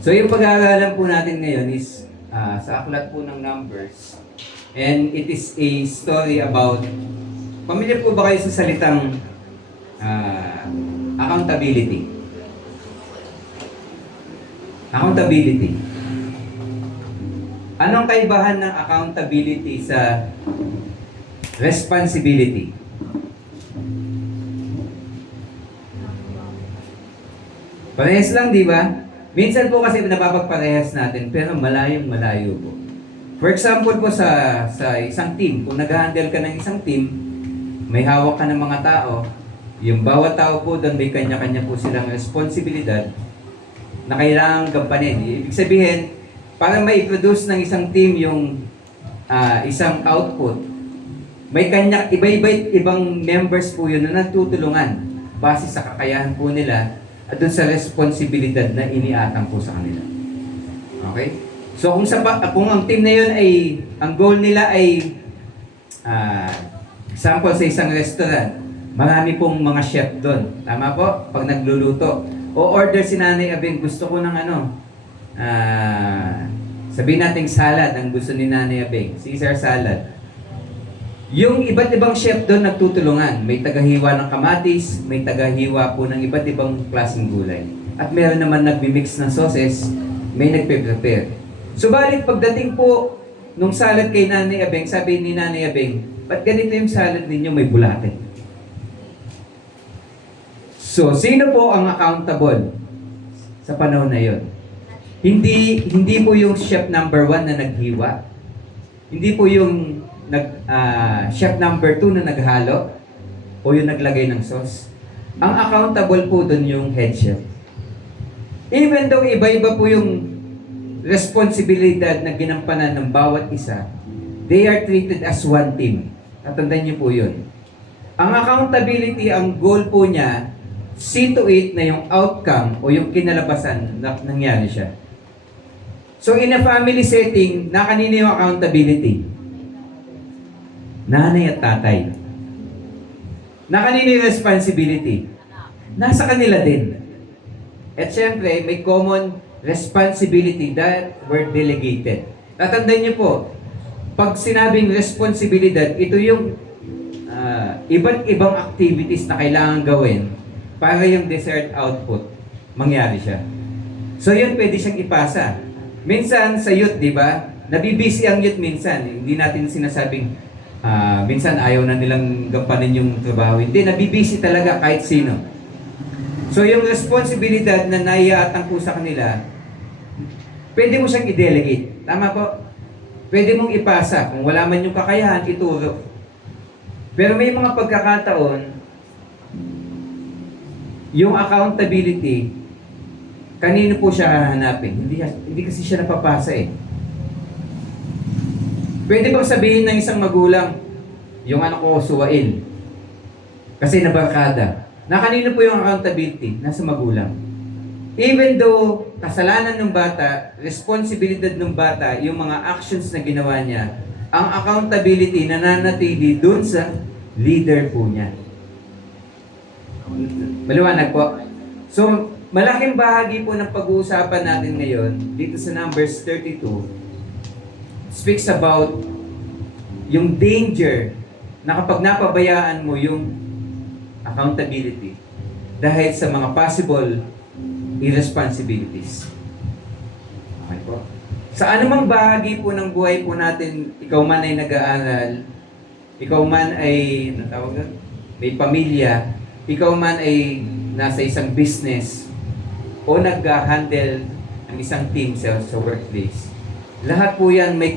So yung pag-aaralan po natin ngayon is sa aklat po ng Numbers. And it is a story about, pamilyar po ba kayo sa salitang accountability? Accountability. Anong kaibahan ng accountability sa responsibility? Parehas lang, di ba? Minsan po kasi napapagparehas natin, pero malayong malayo po. For example po sa isang team, kung nag-handle ka ng isang team, may hawak ka ng mga tao, yung bawat tao po doon may kanya-kanya po silang responsibilidad na kailangang gampanin. Ibig sabihin, para mai-produce ng isang team yung isang output, may ibang members po yun na nagtutulungan base sa kakayahan po nila at doon sa responsibilidad na iniatang po sa kanila. Okay? So kung ang team na yun ay, ang goal nila ay, example sa isang restaurant, marami pong mga chef doon. Tama po? Pag nagluluto. O order si Nanay Abing, gusto ko ng sabihin natin salad ang gusto ni Nanay Abing. Caesar salad. Yung iba't ibang chef doon nagtutulungan. May tagahiwa ng kamatis, may tagahiwa po ng iba't ibang klaseng gulay. At meron naman nagmimix ng sauces, may nagpe-prepare. Subalit pagdating po nung salad kay Nanay Abeng, sabi ni Nanay Abeng, ba't ganito yung salad ninyo may bulate? So, sino po ang accountable sa panahon na yon? Hindi po yung chef number 1 na naghiwa. Hindi po yung chef number 2 na naghalo o yung naglagay ng sauce. Ang accountable po doon yung head chef. Even though iba-iba po yung responsibilidad na ginampanan ng bawat isa, they are treated as one team. Tatandaan niyo po yun. Ang accountability, ang goal po niya, see to it na yung outcome o yung kinalabasan na nangyari siya. So in a family setting, na kanino yung accountability? Nanay at tatay. Na kanino yung responsibility? Nasa kanila din. At syempre, may common responsibility that were delegated. Tatandaan niyo po, pag sinabing responsibilidad, ito yung iba't ibang activities na kailangan gawin para yung desired output mangyari siya. So yun pwede siyang ipasa. Minsan sa youth, di ba? Nabibisi ang youth minsan. Hindi natin sinasabing minsan ayaw na nilang gampanin yung trabaho. Hindi, nabibisi talaga kahit sino. So yung responsibilidad na naiaatang po sa kanila, pwede mo siyang i-delegate. Tama po? Pwede mong ipasa. Kung wala man yung kakayahan, ituro. Pero may mga pagkakataon, yung accountability, kanino po siya hahanapin? Hindi kasi siya napapasa eh. Pwede bang sabihin ng isang magulang, yung anak ko suwain, kasi nabarkada. Na kanino po yung accountability? Nasa magulang. Even though kasalanan ng bata, responsibilidad ng bata, yung mga actions na ginawa niya, ang accountability nananatili dun sa leader po niya. Maliwanag po. So, malaking bahagi po ng pag-uusapan natin ngayon, dito sa Numbers 32, speaks about yung danger na kapag napabayaan mo yung accountability dahil sa mga possible irresponsibilities. Okay po. Sa anumang bahagi po ng buhay po natin, ikaw man ay nag-aaral, ikaw man ay may pamilya, ikaw man ay nasa isang business o nag-handle ng isang team sa workplace. Lahat po yan, may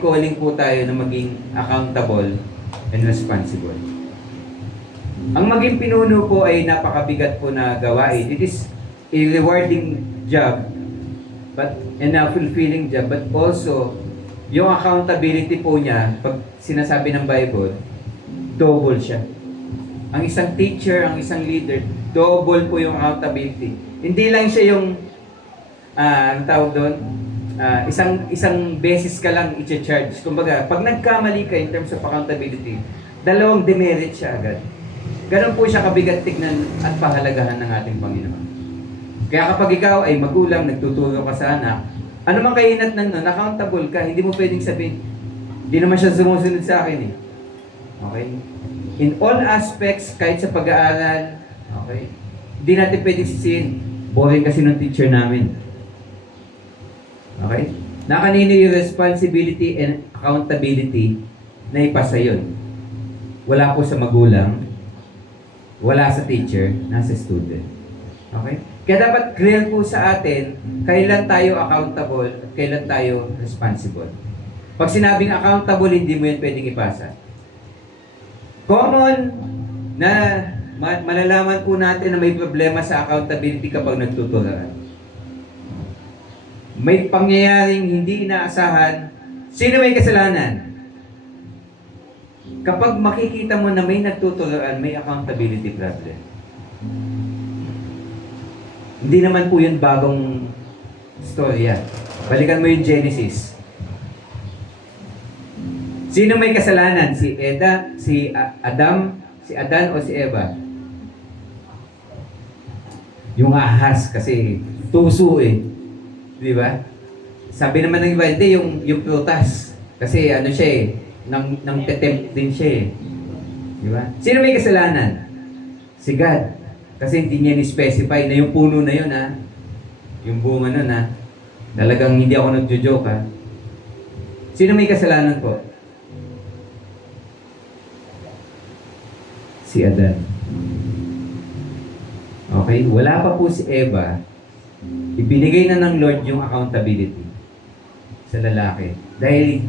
calling po tayo na maging accountable and responsible. Ang maging pinuno po ay napakabigat po na gawain. It is a rewarding job and a fulfilling job, but also yung accountability po niya, pag sinasabi ng Bible, double siya. Ang isang teacher, ang isang leader, double po yung accountability. Hindi lang siya yung, ang tawag doon, isang beses ka lang i-charge. Kumbaga, pag nagkamali ka in terms of accountability, dalawang demerit siya agad. Ganon po siya kabigat tignan at pahalagahan ng ating Panginoon. Kaya kapag ikaw ay magulang, nagtuturo ka sa anak, ano man kainat ng nun, accountable ka, hindi mo pwedeng sabihin, hindi naman siya sumusunod sa akin eh. Okay? In all aspects, kahit sa pag-aaral, okay? Hindi natin pwedeng sisihin, boring kasi ng teacher namin. Okay? Na kanino yung responsibility and accountability na ipasa yun? Wala po sa magulang, wala sa teacher, nasa student. Okay? Kaya dapat clear po sa atin, kailan tayo accountable at kailan tayo responsible. Pag sinabing accountable, hindi mo yan pwedeng ipasa. Common na malalaman po natin na may problema sa accountability kapag nagtuturuan. May pangyayaring hindi inaasahan, sino may kasalanan? Kapag makikita mo na may nagtuturuan, may accountability problem. Hindi naman po yun bagong storya. Balikan mo yung Genesis. Sino may kasalanan? Si Adam, si Adan o si Eva? Yung ahas kasi tuso eh. Di ba? Sabi naman ng iba, hindi, yung prutas. Kasi ano siya eh, nang tetempt din siya eh. Di ba? Sino may kasalanan? Si God. Kasi hindi niya ni-specify na yung puno na yun ha. Yung bunga nun ha. Talagang hindi ako nagjo-joke ha. Sino may kasalanan po? Si Adan. Okay? Wala pa po si Eva. Ibinigay na ng Lord yung accountability sa lalaki. Dahil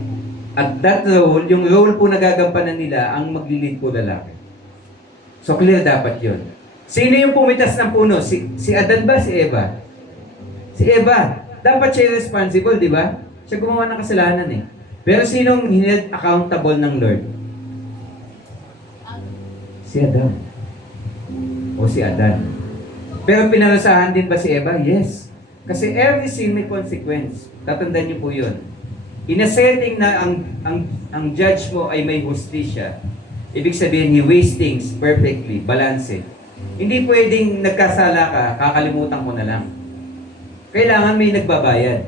at that role, yung role po na gagampanan nila, ang maglilid po lalaki. So clear dapat yun. Sino yung pumitas ng puno? Si Adan ba? Si Eva? Si Eva. Dapat siya responsible, di ba? Siya gumawa ng kasalanan eh. Pero sinong hineld accountable ng Lord? Si Adam. O si Adan. Pero pinarusahan din ba si Eva? Yes. Kasi every sin may consequence. Tatandaan niyo po yun. In a setting na ang judge mo ay may hustisya, ibig sabihin, he weighs things perfectly, balance it. Hindi pwedeng nagkasala ka, kakalimutan ko na lang. Kailangan may nagbabayad.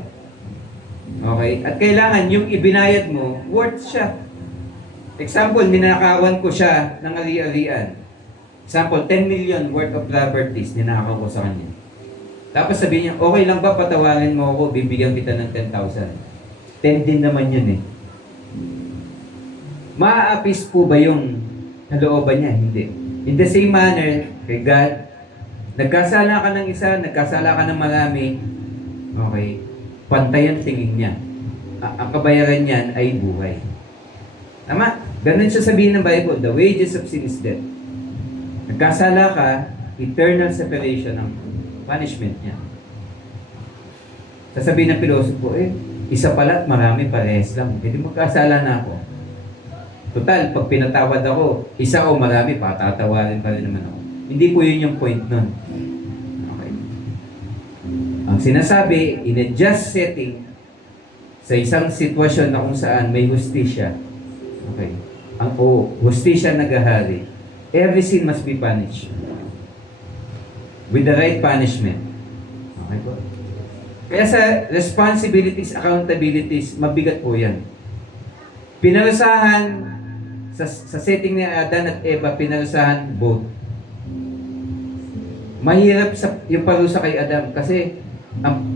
Okay? At kailangan yung ibinayad mo, worth siya. Example, ninakawan ko siya ng ari-arian. Example, 10 million worth of properties, ninakaw ko sa kanya. Tapos sabihin niya, okay lang ba patawarin mo ako, bibigyan kita ng 10,000. 10 din naman yun eh. Maaapis po ba yung nalooban niya? Hindi. In the same manner, kay God, nagkasala ka ng isa, nagkasala ka ng marami, okay, pantay ang tingin niya. Ang kabayaran niyan ay buhay. Tama? Ganun siya sabihin ng Bible, the wages of sin is death. Nagkasala ka, eternal separation ang punishment niya. Sasabihin ng pilosopo, isa pala at marami parehas lang. Hindi magkasala na ako. Total, pag pinatawad ako, isa o marami, patatawarin pa rin naman ako. Hindi po yun yung point nun. Okay. Ang sinasabi, in a just setting, sa isang sitwasyon na kung saan may hustisya, okay, ang hustisya naghahari, every sin must be punished. With the right punishment. Okay po? Kaya sa responsibilities, accountabilities, mabigat po yan. Pinarusahan, sa setting ni Adan at Eva, pinarusahan both. Mahirap yung parusa kay Adam kasi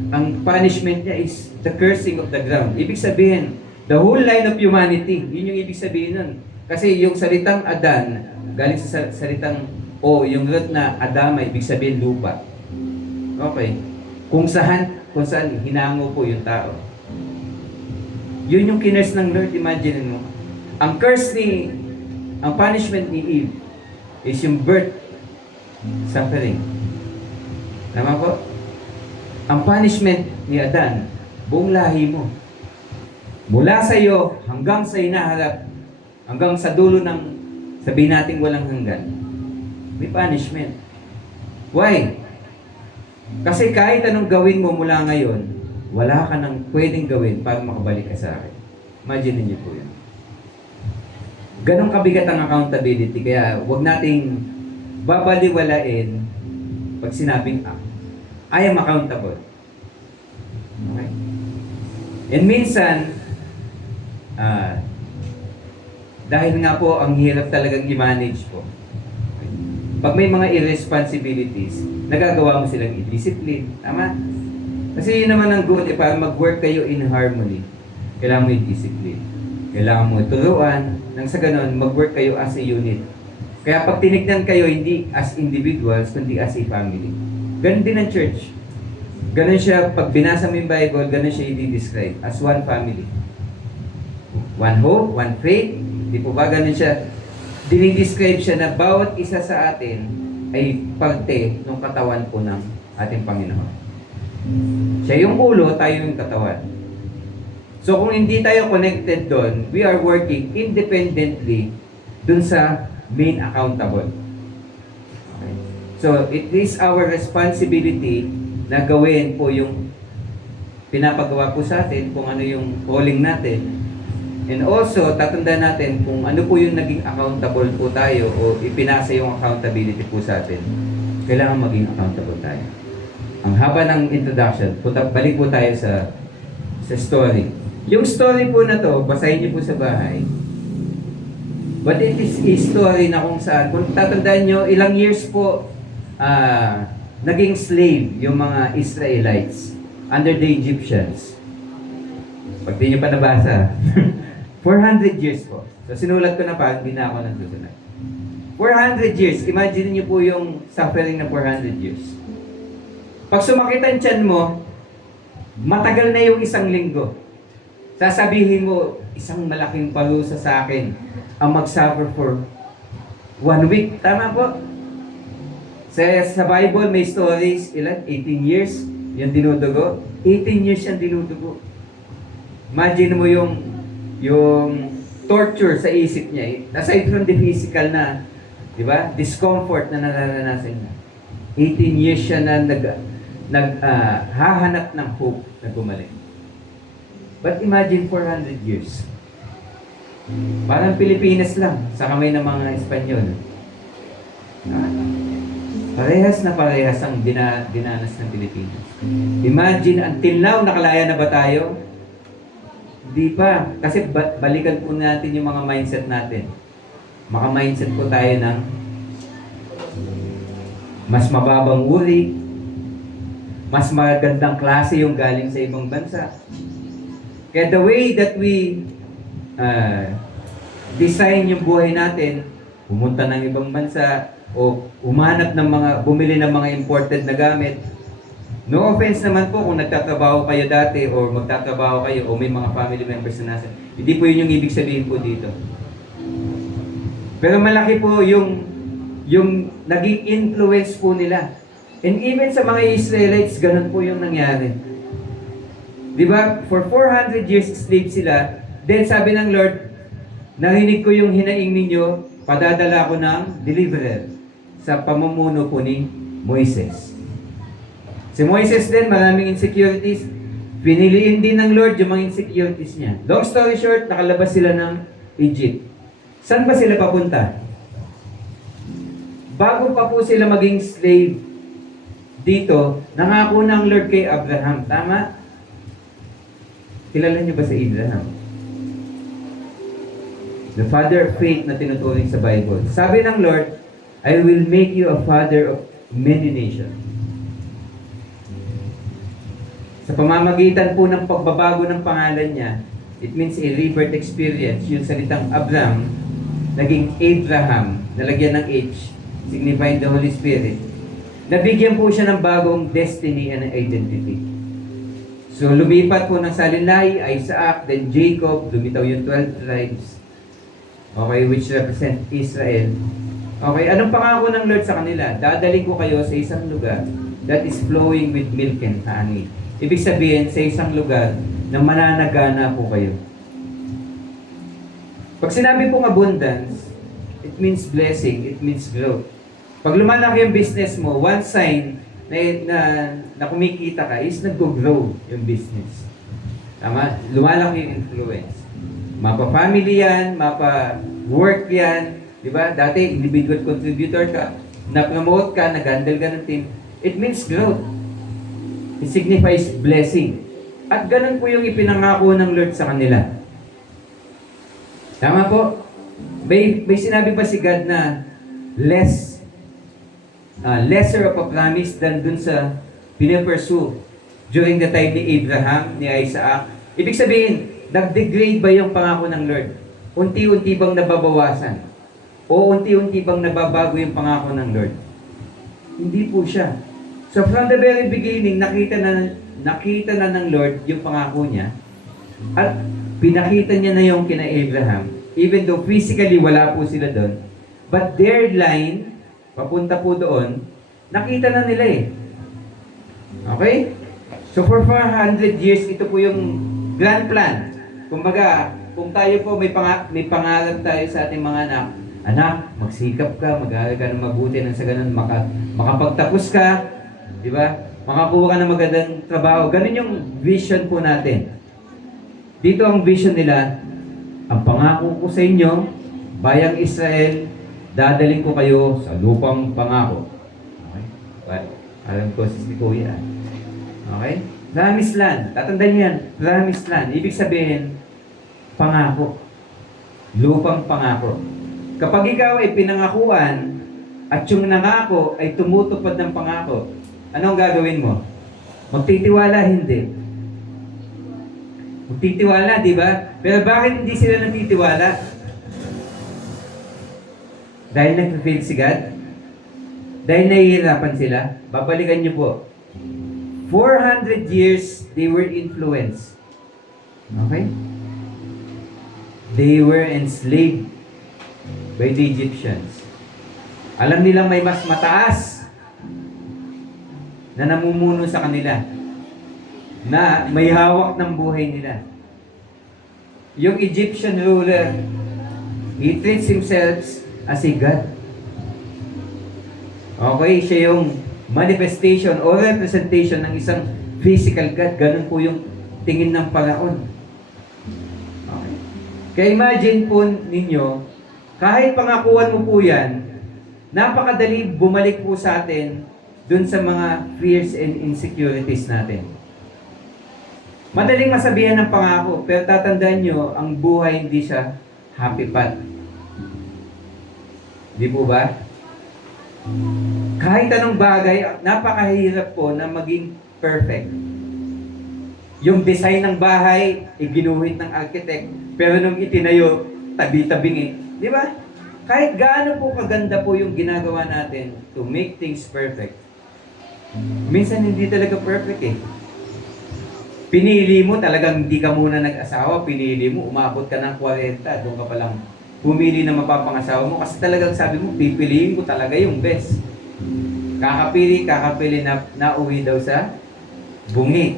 ang punishment niya is the cursing of the ground. Ibig sabihin, the whole line of humanity, yun yung ibig sabihin nun. Kasi yung salitang Adan, galing sa salitang yung root na Adama, ibig sabihin lupa. Okay. Kung saan hinango po yung tao. Yun yung kinurse ng Lord, imagine mo. Ang punishment ni Eve is yung birth, suffering. Tama po? Ang punishment ni Adan, buong lahi mo. Mula sa iyo hanggang sa hinaharap, hanggang sa dulo ng sabihin natin walang hanggan. May punishment. Why? Kasi kahit anong gawin mo mula ngayon, wala ka nang pwedeng gawin para makabalik ka sa akin. Imagine niyo po yun. Ganon kabigat ang accountability, kaya huwag nating babaliwalain pag sinabing I am accountable. Okay? And minsan, dahil nga po, ang hirap talagang i-manage po. Okay? Pag may mga irresponsibilities, nagagawa mo silang i-discipline. Tama? Kasi yun naman ang goal, para mag-work kayo in harmony. Kailangan mo i-discipline. Kailangan mo turuan. Nang sa ganun, mag-work kayo as a unit. Kaya pag tinignan kayo, hindi as individuals, kundi as a family. Ganun din ang church. Ganun siya, pag binasa mo yung Bible, ganun siya i-describe as one family. One hope, one faith. Di po ba? Ganun siya. Dinidescribe siya na bawat isa sa atin ay parte ng katawan po ng ating Panginoon. Siya yung ulo, tayo yung katawan. So kung hindi tayo connected doon, we are working independently dun sa main accountable. Okay. So it is our responsibility na gawin po yung pinapagawa po sa atin, kung ano yung calling natin. And also, tatandaan natin kung ano po yung naging accountable po tayo o ipinasa yung accountability po sa atin. Kailangan maging accountable tayo. Ang haba ng introduction, balik po tayo sa story. Yung story po na to, basahin niyo po sa bahay. But it is a story na kung saan, kung tatandaan nyo, ilang years po naging slave yung mga Israelites under the Egyptians. Pag di nyo pa nabasa, 400 years po. So sinulat ko na pa, hindi na ako nagsusunod. 400 years, imagine niyo po yung suffering na 400 years. Pag sumakit ang tiyan mo, matagal na yung isang linggo. Sasabihin mo, isang malaking palusa sa akin ang mag-suffer for 1 week. Tama po? Sa Bible, may stories, ilan? 18 years yung dinudugo. 18 years yung dinudugo. Imagine mo yung torture sa isip niya. Aside from the physical na, di ba? Discomfort na nararanasan niya. 18 years siya na hahanap ng hope na bumalik. But imagine 400 years. Parang Pilipinas lang sa kamay ng mga Espanyol. Parehas na parehas ang dinanas ng Pilipinas. Imagine, until now, nakalaya na ba tayo? Di pa. Kasi balikan po natin yung mga mindset natin. Maka-mindset po tayo ng mas mababang uri, mas magandang klase yung galing sa ibang bansa. Kaya the way that we design yung buhay natin, pumunta ng ibang bansa, o umanap ng bumili ng mga imported na gamit. No offense naman po kung nagtatrabaho kayo dati o magtatrabaho kayo o may mga family members na nasa. Hindi po yun yung ibig sabihin po dito. Pero malaki po yung naging influence po nila. And even sa mga Israelites, ganun po yung nangyari. Di ba? For 400 years slave sila. Then sabi ng Lord, narinig ko yung hinaing ninyo, padadala ko ng deliverer sa pamumuno po ni Moises. Si Moises din, maraming insecurities. Piniliin din ng Lord yung mga insecurities niya. Long story short, nakalabas sila ng Egypt. Saan ba sila papunta? Bago pa po sila maging slave dito, nangako ng Lord kay Abraham. Tama? Kilala niyo ba si Abraham? The father of faith na tinuturing sa Bible. Sabi ng Lord, I will make you a father of many nations. Sa pamamagitan po ng pagbabago ng pangalan niya, it means a rebirth experience. Yung salitang Abram, naging Abraham, nalagyan ng H, signifying the Holy Spirit. Nabigyan po siya ng bagong destiny and identity. So lumipat po ng salinlay, Isaac, then Jacob, lumitaw yung 12 tribes. Okay, which represent Israel. Okay, anong pangako ng Lord sa kanila? Dadaling ko kayo sa isang lugar that is flowing with milk and honey. Ibig sabihin, sa isang lugar na mananagana po kayo. Pag sinabi pong abundance, it means blessing, it means growth. Pag lumalaki yung business mo, one sign na kumikita ka is nag-grow yung business. Tama? Lumalaki yung influence. Mapa-family yan, mapa-work yan, di ba? Dati, individual contributor ka, na-promote ka, nag-handle ka ng team. It means growth. It signifies blessing. At ganun po yung ipinangako ng Lord sa kanila. Tama po? May sinabi pa si God na lesser of a promise than dun sa pinipursue during the time ni Abraham, ni Isaac. Ibig sabihin, nag-degrade ba yung pangako ng Lord? Unti-unti bang nababawasan? O unti-unti bang nababago yung pangako ng Lord? Hindi po siya. So from the very beginning, nakita na ng Lord yung pangako niya at pinakita niya na yung kina Abraham. Even though physically wala po sila doon, but their line, papunta po doon, nakita na nila eh. Okay? So for 400 years, ito po yung grand plan. Kumbaga, kung tayo po may pangarap tayo sa ating mga anak, anak, magsikap ka, mag-aaral ka ng mabuti nang sa ganun, makapagtapos ka, di ba? Makakuha ka ng magandang trabaho. Ganun yung vision po natin. Dito ang vision nila, ang pangako ko sa inyo, bayang Israel, dadaling ko kayo sa lupang pangako. Okay? Well, alam ko si Kuya. Okay? Promised land. Tatandaan yan. Promised land. Ibig sabihin, pangako. Lupang pangako. Kapag ikaw ay pinangakuan at yung nangako ay tumutupad ng pangako, anong gagawin mo? Magtitiwala? Hindi. Magtitiwala, di ba? Pero bakit hindi sila nagtitiwala? Dahil nag-fail si God? Dahil nahihirapan sila? Babalikan niyo po. 400 years, they were influenced. Okay? They were enslaved by the Egyptians. Alam nilang may mas mataas na namumuno sa kanila, na may hawak ng buhay nila. Yung Egyptian ruler, he treats himself as a God. Okay, siya yung manifestation or representation ng isang physical God. Ganun po yung tingin ng Paraon. Okay. Kaya imagine po ninyo, kahit pangakuan mo po yan, napakadali bumalik po sa atin dun sa mga fears and insecurities natin. Madaling masabihan ng pangako, pero tatandaan nyo, ang buhay hindi siya happy path. Di po ba? Kahit anong bagay, napakahirap po na maging perfect. Yung design ng bahay, iginuhit ng architect, pero nung itinayo, tabi-tabing eh. Di ba? Kahit gaano po kaganda po yung ginagawa natin to make things perfect, minsan hindi talaga perfect eh. Pinili mo, talagang hindi ka muna nag-asawa, pinili mo, umabot ka ng 40, doon ka palang pumili na mapapangasawa mo kasi talagang sabi mo, pipiliin ko talaga yung best. Kakapili na nauwi daw sa bungi.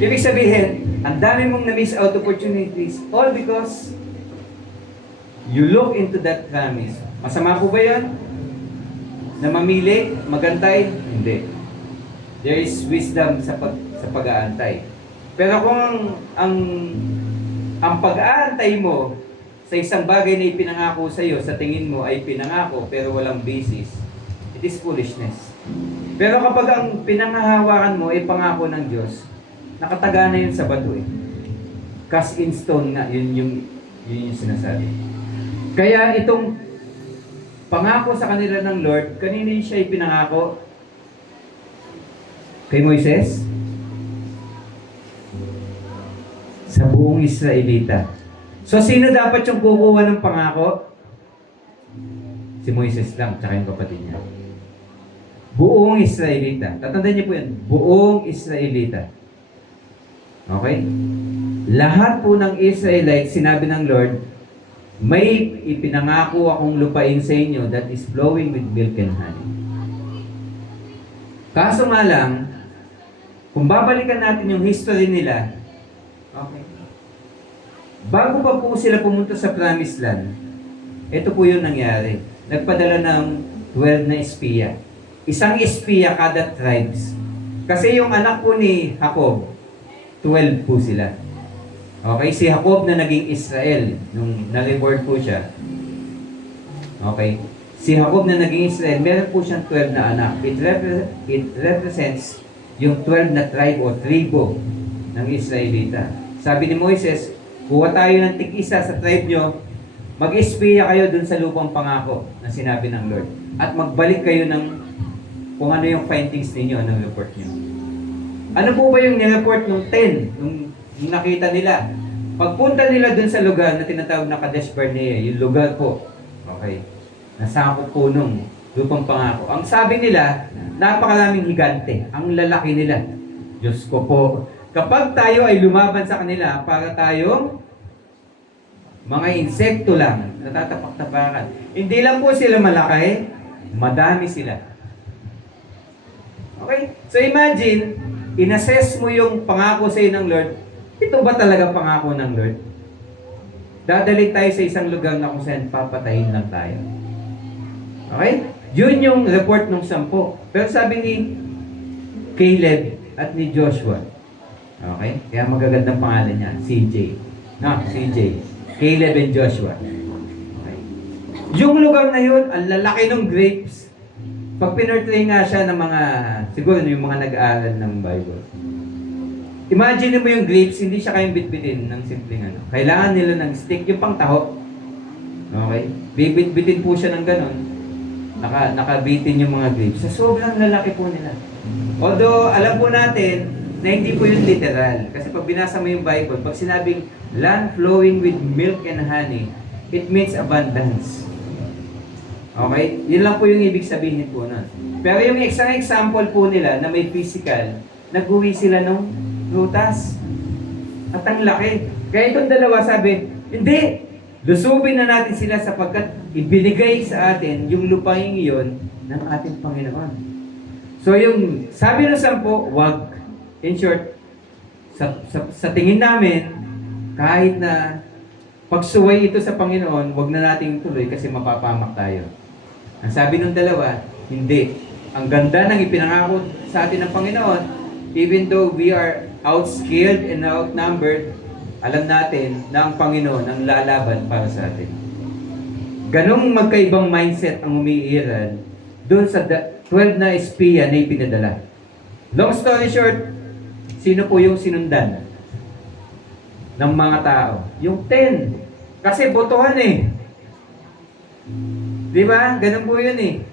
Ibig sabihin, ang dami mong na-miss out opportunities all because you look into that promise. Masama po ba yan? Na mamili, magantay? Hindi. There is wisdom sa pag-aantay. Pero kung ang pag-aantay mo sa isang bagay na ipinangako sa iyo, sa tingin mo ay pinangako pero walang basis, it is foolishness. Pero kapag ang pinangahawakan mo ay pangako ng Diyos, nakataga na yun sa bato eh. Cast in stone na, yun yung sinasabi. Kaya itong pangako sa kanila ng Lord, kanino siya ipinangako? Kay Moises? Sa buong Israelita. So, sino dapat yung kukuha ng pangako? Si Moises lang, tsaka yung kapatid niya. Buong Israelita. Tatandaan niyo po yan. Buong Israelita. Okay? Lahat po ng Israelites, sinabi ng Lord, may ipinangako akong lupain sa inyo that is flowing with milk and honey. Kaso nga lang, kung babalikan natin yung history nila, okay, bago pa po sila pumunta sa Promised Land, ito po yung nangyari. Nagpadala ng 12 na espiya. Isang espiya kada tribes. Kasi yung anak po ni Jacob, 12 po sila. Okay, si Jacob na naging Israel, nung na-reward po siya. Okay, si Jacob na naging Israel, meron po siyang 12 na anak. It represents yung 12 na tribe o tribo ng Israelita. Sabi ni Moises, kuha tayo ng tig-isa sa tribe nyo, mag-espiya kayo dun sa lupang pangako na sinabi ng Lord. At magbalik kayo ng kung ano yung findings ninyo ng report nyo. Ano po ba yung nireport ng 10 nung nakita nila? Pagpunta nila dun sa lugar na tinatawag na Kadesh Barnea, yung lugar po, okay, nasakop po nung lupang pangako. Ang sabi nila, napakaraming higante. Ang lalaki nila. Diyos ko po. Kapag tayo ay lumaban sa kanila, para tayong mga insekto lang, natatapak-tapakan. Hindi lang po sila malaki, madami sila. Okay? So imagine, inassess mo yung pangako sa ng Lord. Ito ba talaga pangako ng Lord? Dadalik tayo sa isang lugar na kung saan papatayin lang tayo. Okay? Yun yung report ng 10. Pero sabi ni Caleb at ni Joshua, okay? Kaya magagandang pangalan niya, CJ. CJ. Caleb and Joshua. Okay. Yung lugar na yun, ang lalaki ng grapes. Pag pinortray nga siya ng mga, siguro yung mga nag-aaral ng Bible. Imagine mo yung grapes, hindi siya kayang bitbitin ng simpleng ano. Kailangan nila ng stick, yung pangtaho. Okay? Bibit-bitin po siya ng ganon. Nakabitin yung mga grapes. Sa sobrang lalaki po nila. Although, alam po natin na hindi po yun literal. Kasi pag binasa mo yung Bible, pag sinabing land flowing with milk and honey, it means abundance. Okay? Yun lang po yung ibig sabihin po nun. Pero yung isang example po nila na may physical, nag-uwi sila ng prutas. At ang laki. Kaya itong dalawa sabi, hindi! Lusubin na natin sila sapagkat ibinigay sa atin yung lupain iyon ng ating Panginoon. So yung sabi ng 10, wag. In short, sa tingin namin, kahit na pagsuway ito sa Panginoon, wag na nating tuloy kasi mapapamak tayo. Ang sabi ng dalawa, hindi. Ang ganda ng ipinangako sa atin ng Panginoon, even though we are outskilled and outnumbered, alam natin na ang Panginoon ang lalaban para sa atin. Ganong magkaibang mindset ang umiiral doon sa 12 na espiya na ipinadala. Long story short, sino po yung sinundan ng mga tao? Yung 10. Kasi botohan eh. Di ba? Ganun po yun eh.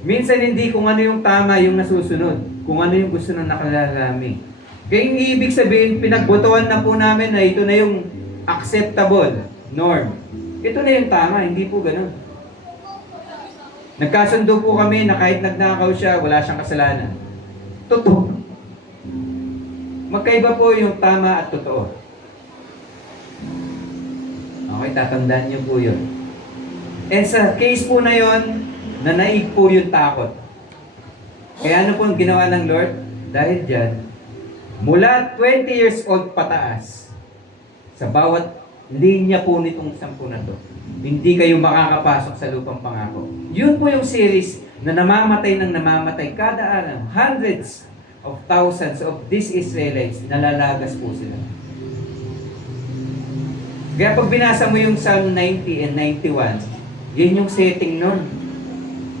Minsan hindi kung ano yung tama yung nasusunod. Kung ano yung gusto ng nakalalami. Kaya yung ibig sabihin, pinagbotohan na po namin na ito na yung acceptable norm. Ito na yung tama, hindi po ganun. Nagkasundo po kami na kahit nagnakaw siya, wala siyang kasalanan. Totoo. Magkaiba po yung tama at totoo. Okay, tatandaan niyo po yun. And sa case po na yun, nanaig po yung takot. Kaya ano po ang ginawa ng Lord? Dahil dyan, mula 20 years old pataas, sa bawat linya po nitong 10 na to, hindi kayo makakapasok sa lupang pangako. Yun po yung series na namamatay ng namamatay kada araw. Hundreds of thousands of these Israelites, nalalagas po sila. Kaya pag binasa mo yung Psalm 90 and 91, yun yung setting nun.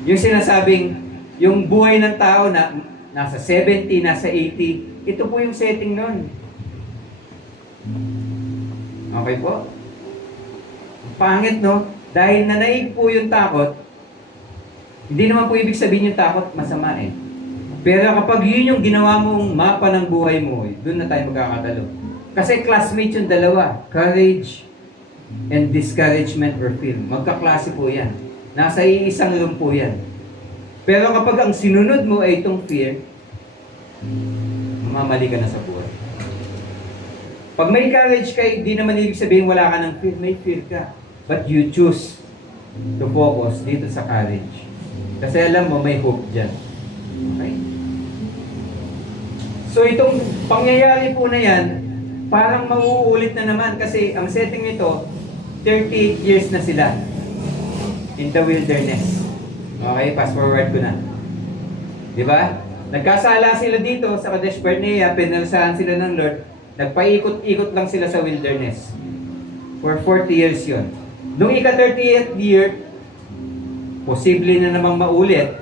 Yung sinasabing, yung buhay ng tao na nasa 70, nasa 80, ito po yung setting nun. Okay po? Pangit, no? Dahil nanaig po yung takot, hindi naman po ibig sabihin yung takot masama eh. Pero kapag yun yung ginawa mong mapa ng buhay mo, doon na tayo magkakatalo. Kasi classmate yung dalawa, courage and discouragement or fear. Magkaklase po yan. Nasa iisang room po yan. Pero kapag ang sinunod mo ay itong fear, mamamali ka na sa buhay. Pag may courage ka, hindi naman ibig sabihin wala ka ng fear. May fear ka. But you choose to focus dito sa courage. Kasi alam mo, may hope dyan. Okay? So itong pangyayari po na yan, parang mauulit na naman kasi ang setting nito, 38 years na sila in the wilderness. Okay, fast forward ko na. Di ba? Nagkasala sila dito sa Kadesh Barnea, pinalsahan sila ng Lord, nagpaikot-ikot lang sila sa wilderness. For 40 years yun. Nung ika-38th year, posible na namang maulit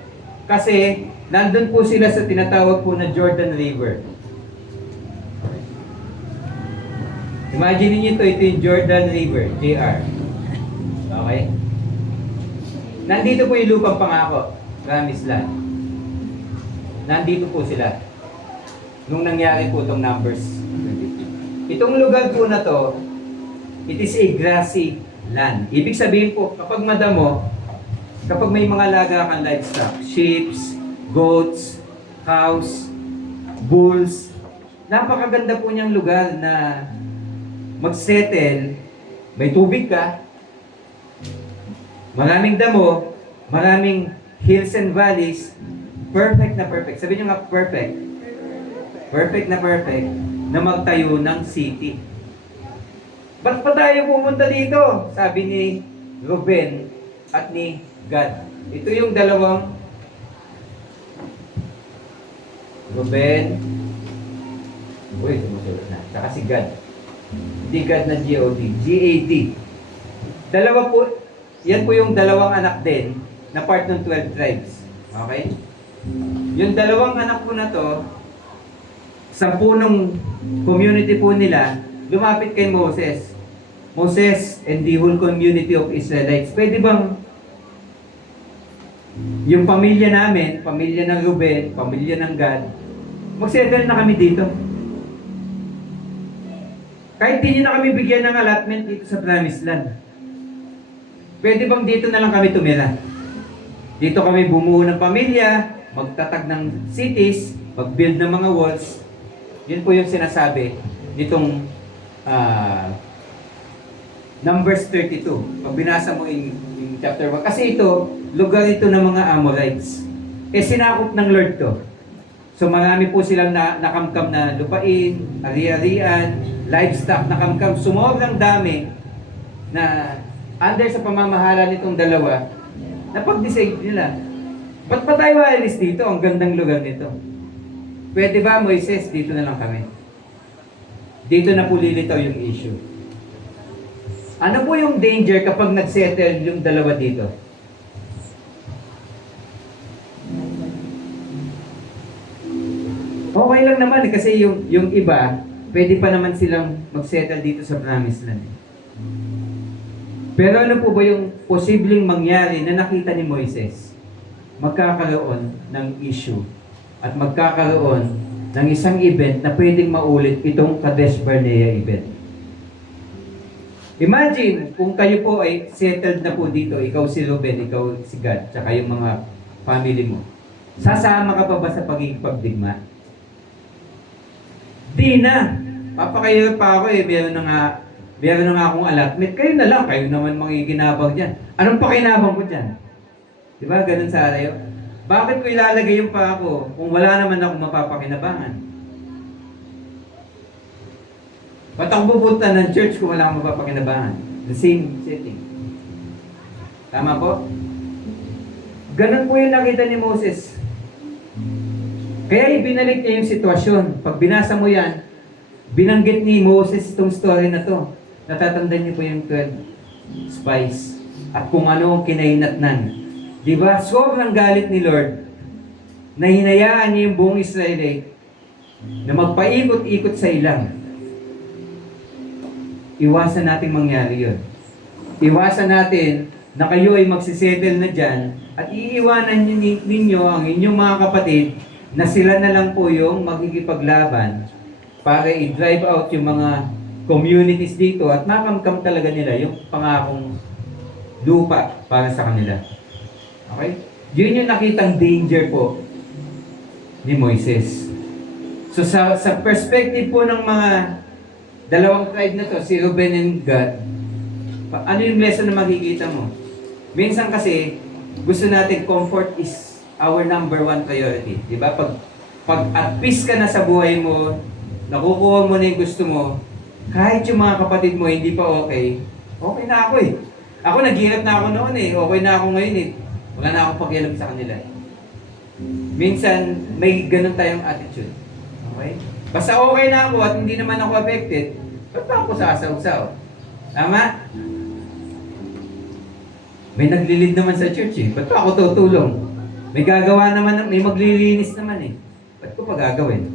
kasi Nandun po sila sa tinatawag po na Jordan River. Imagine niyo ito yung Jordan River, JR. Okay? Nandito po yung lupang pangako, Promised Land. Nandito po sila. Nung nangyari po itong Numbers 22. Itong lugar po na to, it is a grassy land. Ibig sabihin po, kapag madamo, kapag may mga alaga kang livestock, sheep, goats, cows, bulls, napakaganda po niyang lugar na magsettle, may tubig ka, maraming damo, maraming hills and valleys, perfect na perfect. Sabihin niyo nga perfect. Perfect na magtayo ng city. Ba't pa tayo pumunta dito? Sabi ni Ruben at ni Gad. Ito yung dalawang Ruben, sumusunod na. Saka si Gad. Hindi Gad na G-O-D. G-A-D. Dalawa po, yan po yung dalawang anak din na part ng 12 tribes. Okay? Yung dalawang anak po na to, sa punong community po nila, lumapit kay Moses. Moses and the whole community of Israelites, pwede bang yung pamilya namin, pamilya ng Ruben, pamilya ng Gad, magsettle na kami dito? Kahit di nyo na kami bigyan ng allotment dito sa Promised Land. Pwede bang dito na lang kami tumira? Dito kami bumuo ng pamilya, magtatag ng cities, mag-build ng mga walls. Yun po yung sinasabi nitong Numbers 32. Pag binasa mo in chapter 1. Kasi ito, lugar ito ng mga Amorites. Sinakop ng Lord to. So marami po silang nakamkam na lupain, ari-arian, livestock nakamkam. Sumobrang dami na under sa pamamahala nitong dalawa, napag-decide nila. Ba't pa tayo alis dito? Ang gandang lugar nito. Pwede ba, Moises, dito na lang kami? Dito na po lilitaw yung issue. Ano po yung danger kapag nagsettle yung dalawa dito? Okay lang naman kasi yung iba, pwede pa naman silang magsettle dito sa Promised Land. Pero ano po ba yung posibleng mangyari na nakita ni Moises? Magkakaroon ng issue at magkakaroon ng isang event na pwedeng maulit itong Kadesh Barnea event. Imagine kung kayo po ay settled na po dito, ikaw si Ruben, ikaw si Gad, tsaka yung mga family mo. Sasama ka pa ba sa pagiging pagdigma? Di na. Papakahirap pa ako meron na nga akong allotment. Kayo na lang, kayo naman mangiginabang dyan. Anong pakinabang ko dyan? Di ba? Ganun sa arayo. Bakit ko ilalagay yung pa ako kung wala naman akong mapapakinabangan? Ba't ako pupunta ng church kung wala akong mapapakinabangan? The same setting. Tama po? Ganun po yung nakita ni Moses. Kaya ibinalik niya yung sitwasyon. Pag binasa mo yan, binanggit ni Moses itong story na to. Natatandaan niyo po yung 12 spies at kung ano ang kinahinatnan. Diba? Sobrang galit ni Lord na hinayaan niya yung buong Israelite na magpaikot-ikot sa ilang. Iwasan natin mangyari yun. Iwasan natin na kayo ay magsisettle na dyan at iiwanan ninyo ang inyong mga kapatid na sila na lang po yung magkikipaglaban para i-drive out yung mga communities dito at makamkam talaga nila yung pangakong lupa para sa kanila. Okay? Yun yung nakitang danger po ni Moises. So sa perspective po ng mga dalawang tribe na to, si Ruben and Gad, ano yung lesson na makikita mo? Minsan kasi, gusto natin comfort is our number one priority. Diba? Pag at peace ka na sa buhay mo, nakukuha mo na yung gusto mo, kahit yung mga kapatid mo hindi pa okay, okay na ako eh. Ako naghihirap na ako noon eh, okay na ako ngayon eh. Wala na akong pakialam sa kanila. Minsan, may ganun tayong attitude. Okay? Basta okay na ako at hindi naman ako affected, ba't pa ako sasaw-saw? Tama? May naglilid naman sa church eh. Ba't pa ako tutulong? May gagawa naman, may maglilinis naman eh. Ba't ko pa gagawin?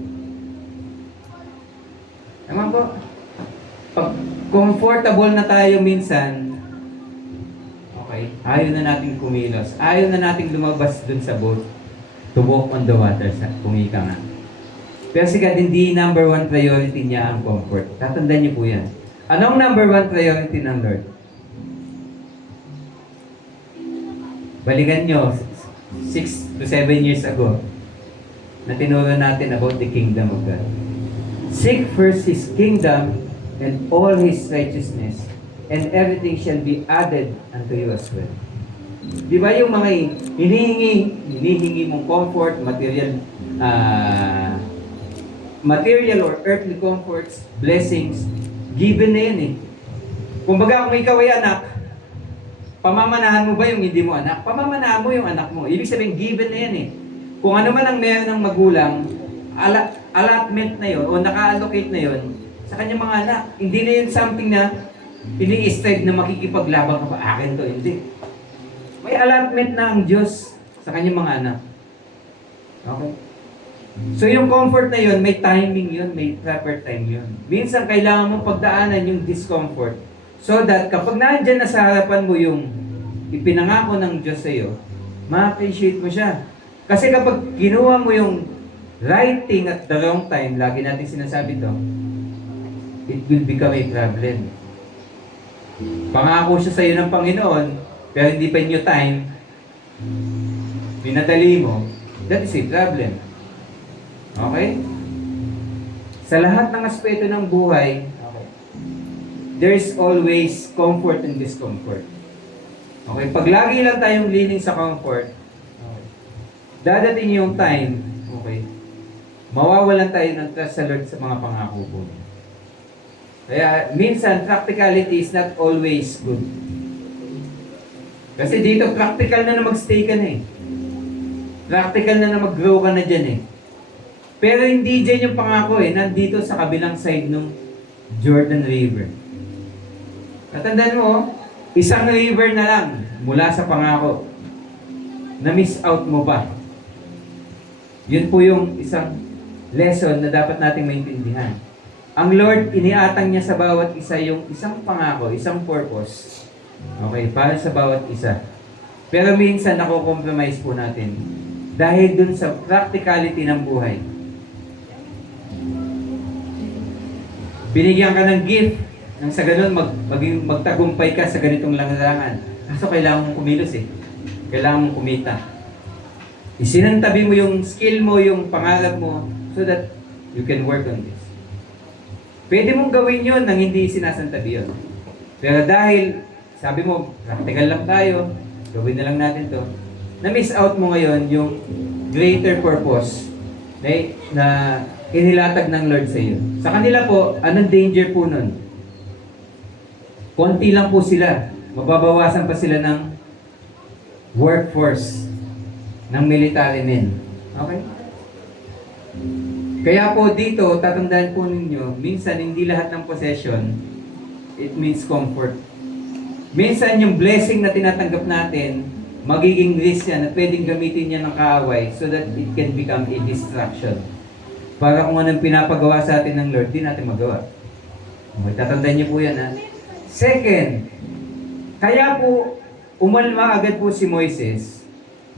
Naman po, pag comfortable na tayo minsan, okay, ayaw na natin kumilos. Ayaw na natin lumabas dun sa boat to walk on the water, kung ika nga. Pero si God, hindi number one priority niya ang comfort. Tatandaan niyo po yan. Anong number one priority ng Lord? Balikan nyo, 6 to 7 years ago, na tinuro natin about the kingdom of God. Seek first His kingdom and all His righteousness, and everything shall be added unto you as well. Di ba yung mga hinihingi mong comfort, material or earthly comforts, blessings, given na yun eh. Kumbaga kung ikaw ay anak, pamamanahan mo ba yung hindi mo anak? Pamamanahan mo yung anak mo. Ibig sabihin, given na yan eh. Kung ano man ang meron ng magulang, allotment na yun o naka-allocate na yun sa kanyang mga anak. Hindi na yun something na ini-strive na makikipaglaban ka pa. Akin to, hindi. May allotment na ang Diyos sa kanyang mga anak. Okay? So yung comfort na yun, may timing yun, may proper time yun. Minsan kailangan mong pagdaanan yung discomfort so that kapag nandyan na sa harapan mo yung ipinangako ng Diyos sa iyo, ma-appreciate mo siya. Kasi kapag ginawa mo yung right thing at the wrong time, lagi natin sinasabi to, it will become a problem. Pangako siya sa iyo ng Panginoon, pero hindi pa inyo time, pinadali mo, that is a problem. Okay? Sa lahat ng aspeto ng buhay, okay, there is always comfort and discomfort. Okay? Pag lagi lang tayong leaning sa comfort, okay, dadating yung time, okay, mawawalan tayo ng trust sa Lord sa mga pangako po. Kaya minsan, practicality is not always good. Kasi dito, practical na mag-stay ka na eh. Practical na mag-grow ka na dyan eh. Pero hindi dyan yung pangako eh. Nandito sa kabilang side ng Jordan River. Natandaan mo, isang river na lang mula sa pangako. Na-miss out mo pa. Yun po yung isang lesson na dapat nating maintindihan. Ang Lord, iniatang niya sa bawat isa yung isang pangako, isang purpose. Okay, para sa bawat isa. Pero minsan nako-compromise po natin dahil dun sa practicality ng buhay. Binigyan ka ng gift nang sa ganun magtagumpay ka sa ganitong langarangan. Kaso kailangan mong kumilos eh. Kailangan mong kumita. Isinantabi mo yung skill mo, yung pangarap mo so that you can work on this. Pwede mong gawin yun nang hindi sinasantabi yun. Pero dahil sabi mo, practical lang tayo, gawin na lang natin to. Na-miss out mo ngayon yung greater purpose na inilatag ng Lord sa iyo. Sa kanila po, anong danger po nun? Konti lang po sila. Mababawasan pa sila ng workforce ng military men. Okay? Kaya po dito, tatandaan po ninyo, minsan hindi lahat ng possession, it means comfort. Minsan yung blessing na tinatanggap natin, magiging risk yan at pwedeng gamitin niya ng kaaway so that it can become a distraction. Para kung anong pinapagawa sa atin ng Lord, di natin magawa. Okay, tatandaan niyo po yan ha. Second, kaya po umalma agad po si Moises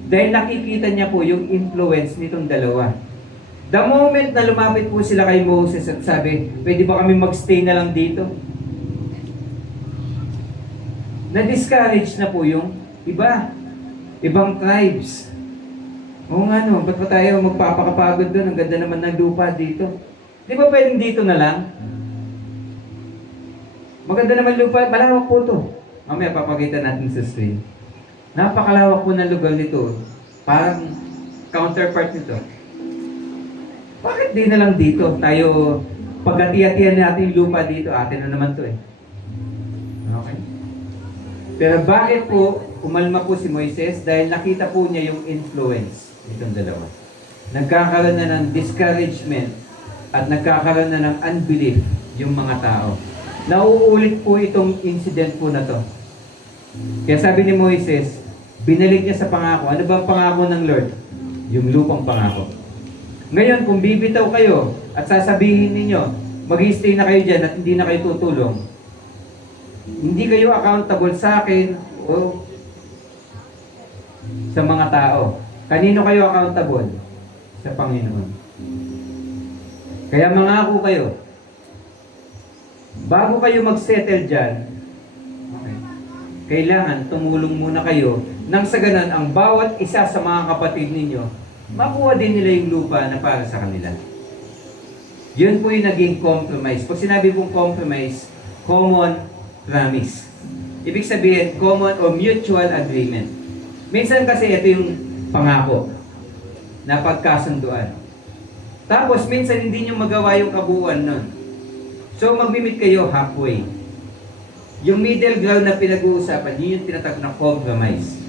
dahil nakikita niya po yung influence nitong dalawa. The moment na lumapit po sila kay Moses at sabi, pwede ba kami magstay na lang dito? Na-discourage na po yung ibang tribes. Oo nga no, ba't pa tayo magpapakapagod doon? Ang ganda naman ng lupa dito. Di ba pwedeng dito na lang? Maganda naman lupa, malawak po to. Mamaya papakita natin sa screen. Napakalawak po ng lugar nito. Parang counterpart nito. Bakit di na lang dito? Tayo, pagkati-atihan natin yung lupa dito, atin na naman to eh. Okay? Pero bakit po umalma po si Moises? Dahil nakita po niya yung influence nitong dalawa. Nagkakaroon na ng discouragement at nagkakaroon na ng unbelief yung mga tao. Nauulit po itong incident po na to. Kaya sabi ni Moises, Binalik niya sa pangako. Ano ba ang pangako ng Lord? Yung lupang pangako. Ngayon, kung bibitaw kayo at sasabihin ninyo, mag-i-stay na kayo dyan at hindi na kayo tutulong, hindi kayo accountable sa akin o sa mga tao. Kanino kayo accountable? Sa Panginoon. Kaya mangako kayo. Bago kayo mag-settle dyan, okay, kailangan tumulong muna kayo nang sa ganan ang bawat isa sa mga kapatid ninyo, makuha din nila yung lupa na para sa kanila. Yun po yung naging compromise. Pag sinabi pong compromise, common promise. Ibig sabihin, common o mutual agreement. Minsan kasi ito yung pangako na pagkasunduan. Tapos minsan hindi nyo magawa yung kabuuan nun. So magmimit kayo halfway. Yung middle ground na pinag-uusapan, yun yung tinatawag na compromise.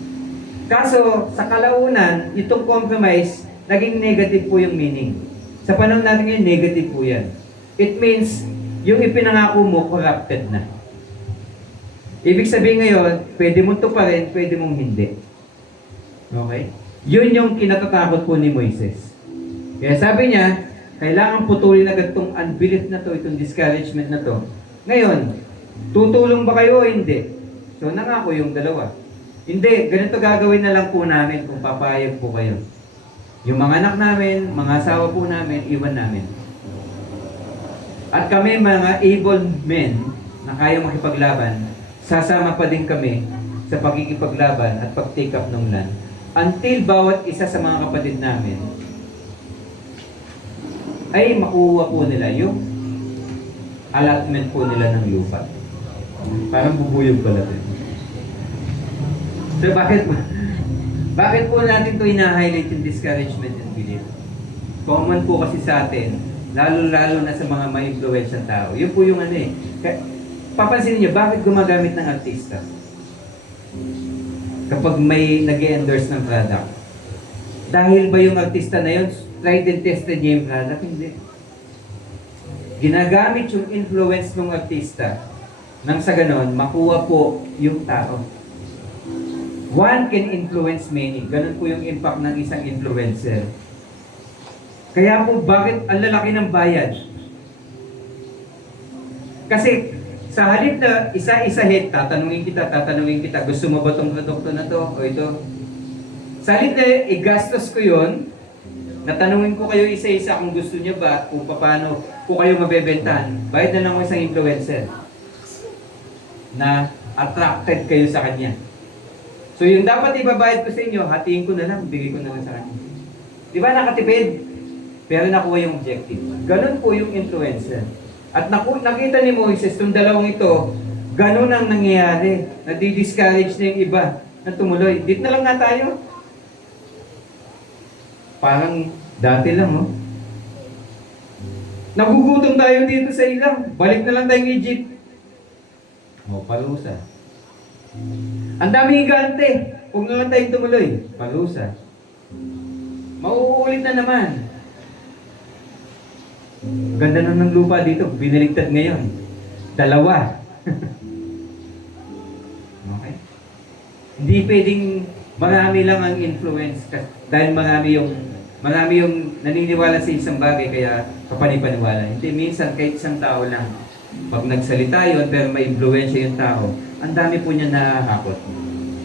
Kaso sa kalaunan, itong compromise, naging negative po yung meaning. Sa panahon natin ngayon, negative po yan. It means, yung ipinangako mo, corrupted na. Ibig sabihin ngayon, pwede mong tuparin, pwede mong hindi. Okay? Yun yung kinatatakot po ni Moises. Kaya sabi niya, kailangan putulin agad itong unbelief na to, itong discouragement na to. Ngayon, tutulong ba kayo o hindi? So, nangako yung dalawa. Hindi, ganito gagawin na lang po namin kung papayag po kayo. Yung mga anak namin, mga asawa po namin, iwan namin. At kami mga able men na kaya makipaglaban, sasama pa din kami sa pagkikipaglaban at pag-take up ng land until bawat isa sa mga kapatid namin ay makuha po nila yung allotment po nila ng lupa. Parang bubuyog pala din. So bakit po natin ito ina-highlight yung discouragement and belief? Common po kasi sa atin, lalo-lalo na sa mga may influensyang tao. Yun po yung ano eh. Papansin niyo, bakit gumagamit ng artista? Kapag may nag-endorse ng product. Dahil ba yung artista na yun, tried and tested niya yung product? Hindi. Ginagamit yung influence ng artista nang sa ganon, makuha po yung tao. One can influence many. Ganun po yung impact ng isang influencer. Kaya po, bakit ang lalaki ng bayad? Kasi, sa halip na isa-isa-hit, tatanungin kita, gusto mo ba itong produkto na to o ito? Sa halip na igastos ko yun, natanungin ko kayo isa-isa kung gusto niyo ba, kung paano, kung kayo mabebentahan, bayad na lang ako isang influencer na attracted kayo sa kanya. So yung dapat ibabayad ko sa inyo, hatiin ko na lang, bigay ko na lang sa kanya. Di ba nakatipid? Pero nakuha yung objective. Ganun po yung influencer. At nakita ni Moises, itong dalawang ito, ganun ang nangyayari. Nadi-discourage na yung iba na tumuloy. Dito na lang nga tayo. Parang dati lang, oh. Nagugutom tayo dito sa ilang. Balik na lang tayong Egypt. O, parusa. Ang daming higante. Huwag na lang tayong tumuloy. Parusa. Mauulit na naman. Ganda na ng lupa dito. Biniligtad ngayon. 2. Okay? Hindi pwedeng marami lang ang influence dahil marami yung naniniwala sa isang bagay kaya kapanipaniwala. Hindi, minsan kahit isang tao lang. Pag nagsalita yun pero may influensya yung tao, ang dami po niya nakakakot.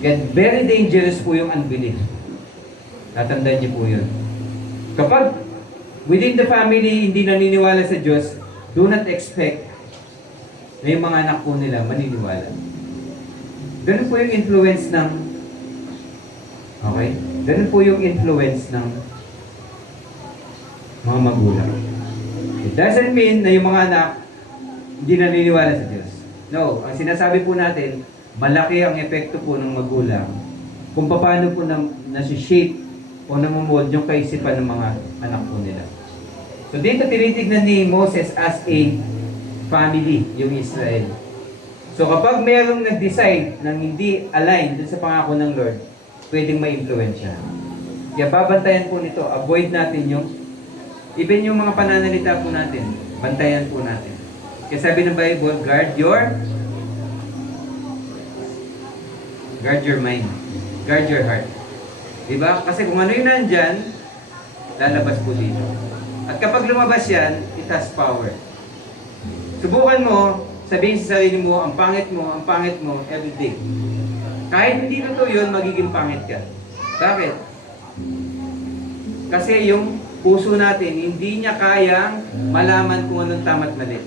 Kaya very dangerous po yung unbelief. Tatandaan niyo po yun. Kapag within the family hindi naniniwala sa Diyos, do not expect na yung mga anak po nila maniniwala. Ganun po yung influence ng ganun po yung influence ng mga magulang. It doesn't mean na yung mga anak hindi naniniwala sa Diyos. No, ang sinasabi po natin, malaki ang epekto po ng magulang kung paano po nasi-shape o namumold yung kaisipan ng mga anak po nila. So dito tinitignan ni Moses as a family, yung Israel. So kapag mayroong nag-decide ng hindi align dun sa pangako ng Lord, pwedeng ma-influensya. Kaya babantayan po nito, avoid natin even yung mga pananalita po natin, bantayan po natin. Kaya sabi ng Bible, guard your mind. Guard your heart. Diba? Kasi kung ano yung nandyan, lalabas po dito. At kapag lumabas yan, it has power. Subukan mo, sabihin sa sarili mo, ang pangit mo, everyday. Kahit hindi totoo yun, magiging pangit ka. Bakit? Kasi yung puso natin, hindi niya kayang malaman kung anong tama't mali.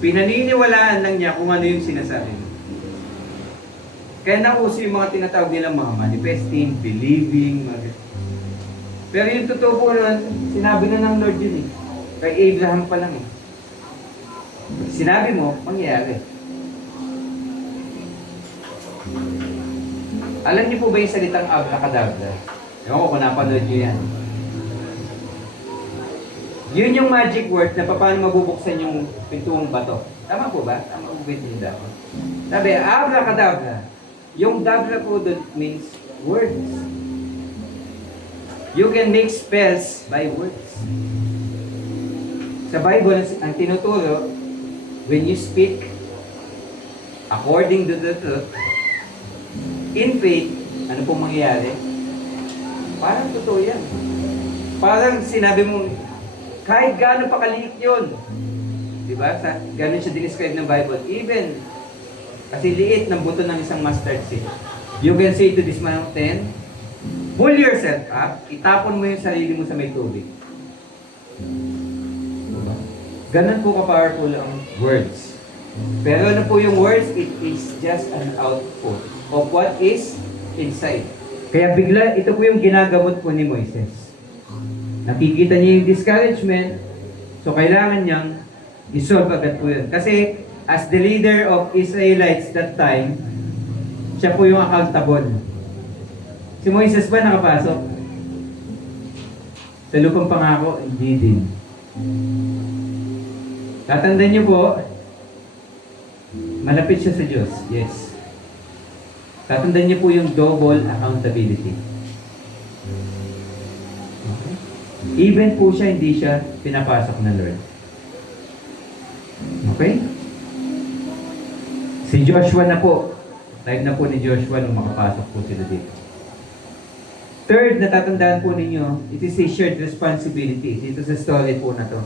Pinaniniwalaan lang niya kung ano yung sinasabi mo. Kaya nauso yung mga tinatawag nilang mga manifesting, believing, pero yung totoo po nun, sinabi na ng Lord yun eh. Kay Abraham pa lang eh. Sinabi mo, mangyayari. Alam niyo po ba yung salitang abracadabra? Ewan ko kung napanood niyo yan. Yun yung magic word na paano mabubuksan yung pintuang bato. Tama po ba? Tama po ba yung dapat? Sabi, abracadabra. Yung dabra po doon means words. You can make spells by words. Sa Bible, ang tinuturo, when you speak according to the truth, in faith, ano pong mangyayari? Parang totoo yan. Parang sinabi mo, kahit gaano pa kaliit yun. Diba? Ganon siya dinescribe ng Bible. Even, kasi liit ng buto ng isang mustard seed. You can say to this mountain, pull yourself up, itapon mo yung sarili mo sa may tubig. Diba? Ganon po ka-powerful ang words. Pero ano po yung words? It is just an output of what is inside. Kaya bigla, ito po yung ginagamot po ni Moises. Nakikita niya yung discouragement, so kailangan niyang isolve agad po yun. Kasi as the leader of Israelites that time, siya po yung accountable. Si Moises ba nakapasok? Sa lupang pangako, hindi din. Tatandaan niyo po, malapit siya sa Diyos. Yes. Tatandaan niyo po yung double accountability. Okay. Even po siya, hindi siya pinapasok ng Lord. Okay? Si Joshua na po. Time na po ni Joshua nung makapasok po sila dito. Third, natatandaan po ninyo, it is a shared responsibility. Dito sa story po na to.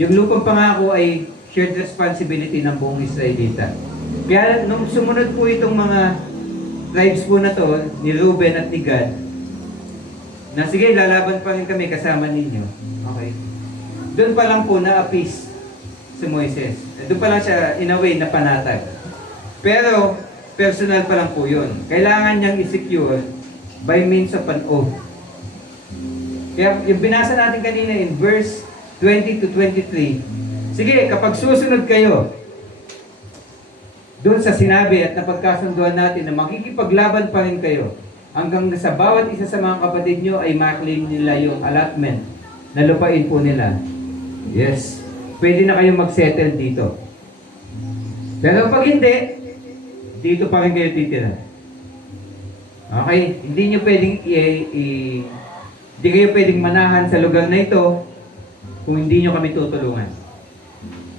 Yung lupang pangako ay shared responsibility ng buong Israelita. Kaya nung sumunod po itong mga tribes po na to, ni Reuben at ni Gad, na sige, lalaban pa rin kami kasama ninyo. Okay. Doon pa lang po na-appease si Moises. Doon pa lang siya, in a way, napanatag. Pero, personal pa lang po yun. Kailangan niyang i-secure by means of an oath. Kaya yung binasa natin kanina in verse 20 to 23, sige, kapag susunod kayo doon sa sinabi at napagkasunduan natin na makikipaglaban pa rin kayo hanggang sa bawat isa sa mga kapatid nyo ay maklaim nila yung allotment na lupain po nila. Yes, pwede na kayong mag-settle dito. Pero pag hindi, dito pa rin kayo titira. Okay? Hindi nyo pwedeng hindi kayo pwedeng manahan sa lugar na ito kung hindi nyo kami tutulungan.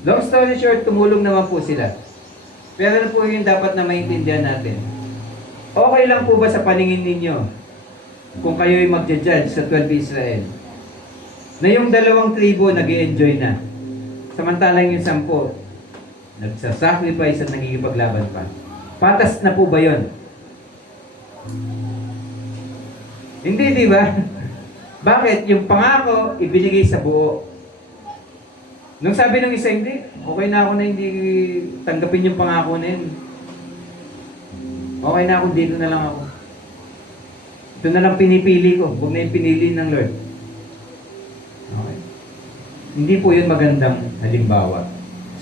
Long story short, tumulong naman po sila. Pero ano po yung dapat na maintindihan natin? Okay lang po ba sa paningin ninyo kung kayo'y magja-judge sa 12 Israel na yung 2 tribo nag-i-enjoy na samantalang yung 10 nagsasacrifice at nagigipaglaban pa? Patas na po ba yun? Hindi, di ba? Bakit? Yung pangako, ibinigay sa buo. Nung sabi ng isa, hindi, okay na ako na hindi tanggapin yung pangako na yun. Okay na ako, dito na lang ako. Ito na lang pinipili ko. Huwag na yung pinili ng Lord. Okay. Hindi po yun magandang halimbawa.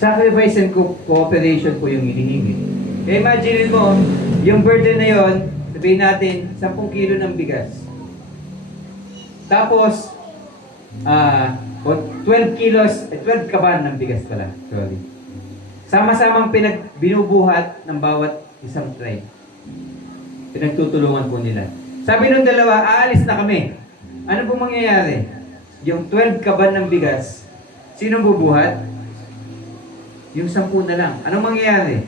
Sacrifice and cooperation po yung hinihingi. Eh, imagine mo, yung burden na yon, sabihin natin, 10 kilo ng bigas. Tapos, 12 kilos, 12 kaban ng bigas pala. Sorry. Sama-samang binubuhat ng bawat isang tribe. Pinagtutulungan po nila. Sabi ng dalawa, aalis na kami. Ano po mangyayari? Yung 12 kaban ng bigas, sinong bubuhat? Yung 10 na lang. Anong mangyayari?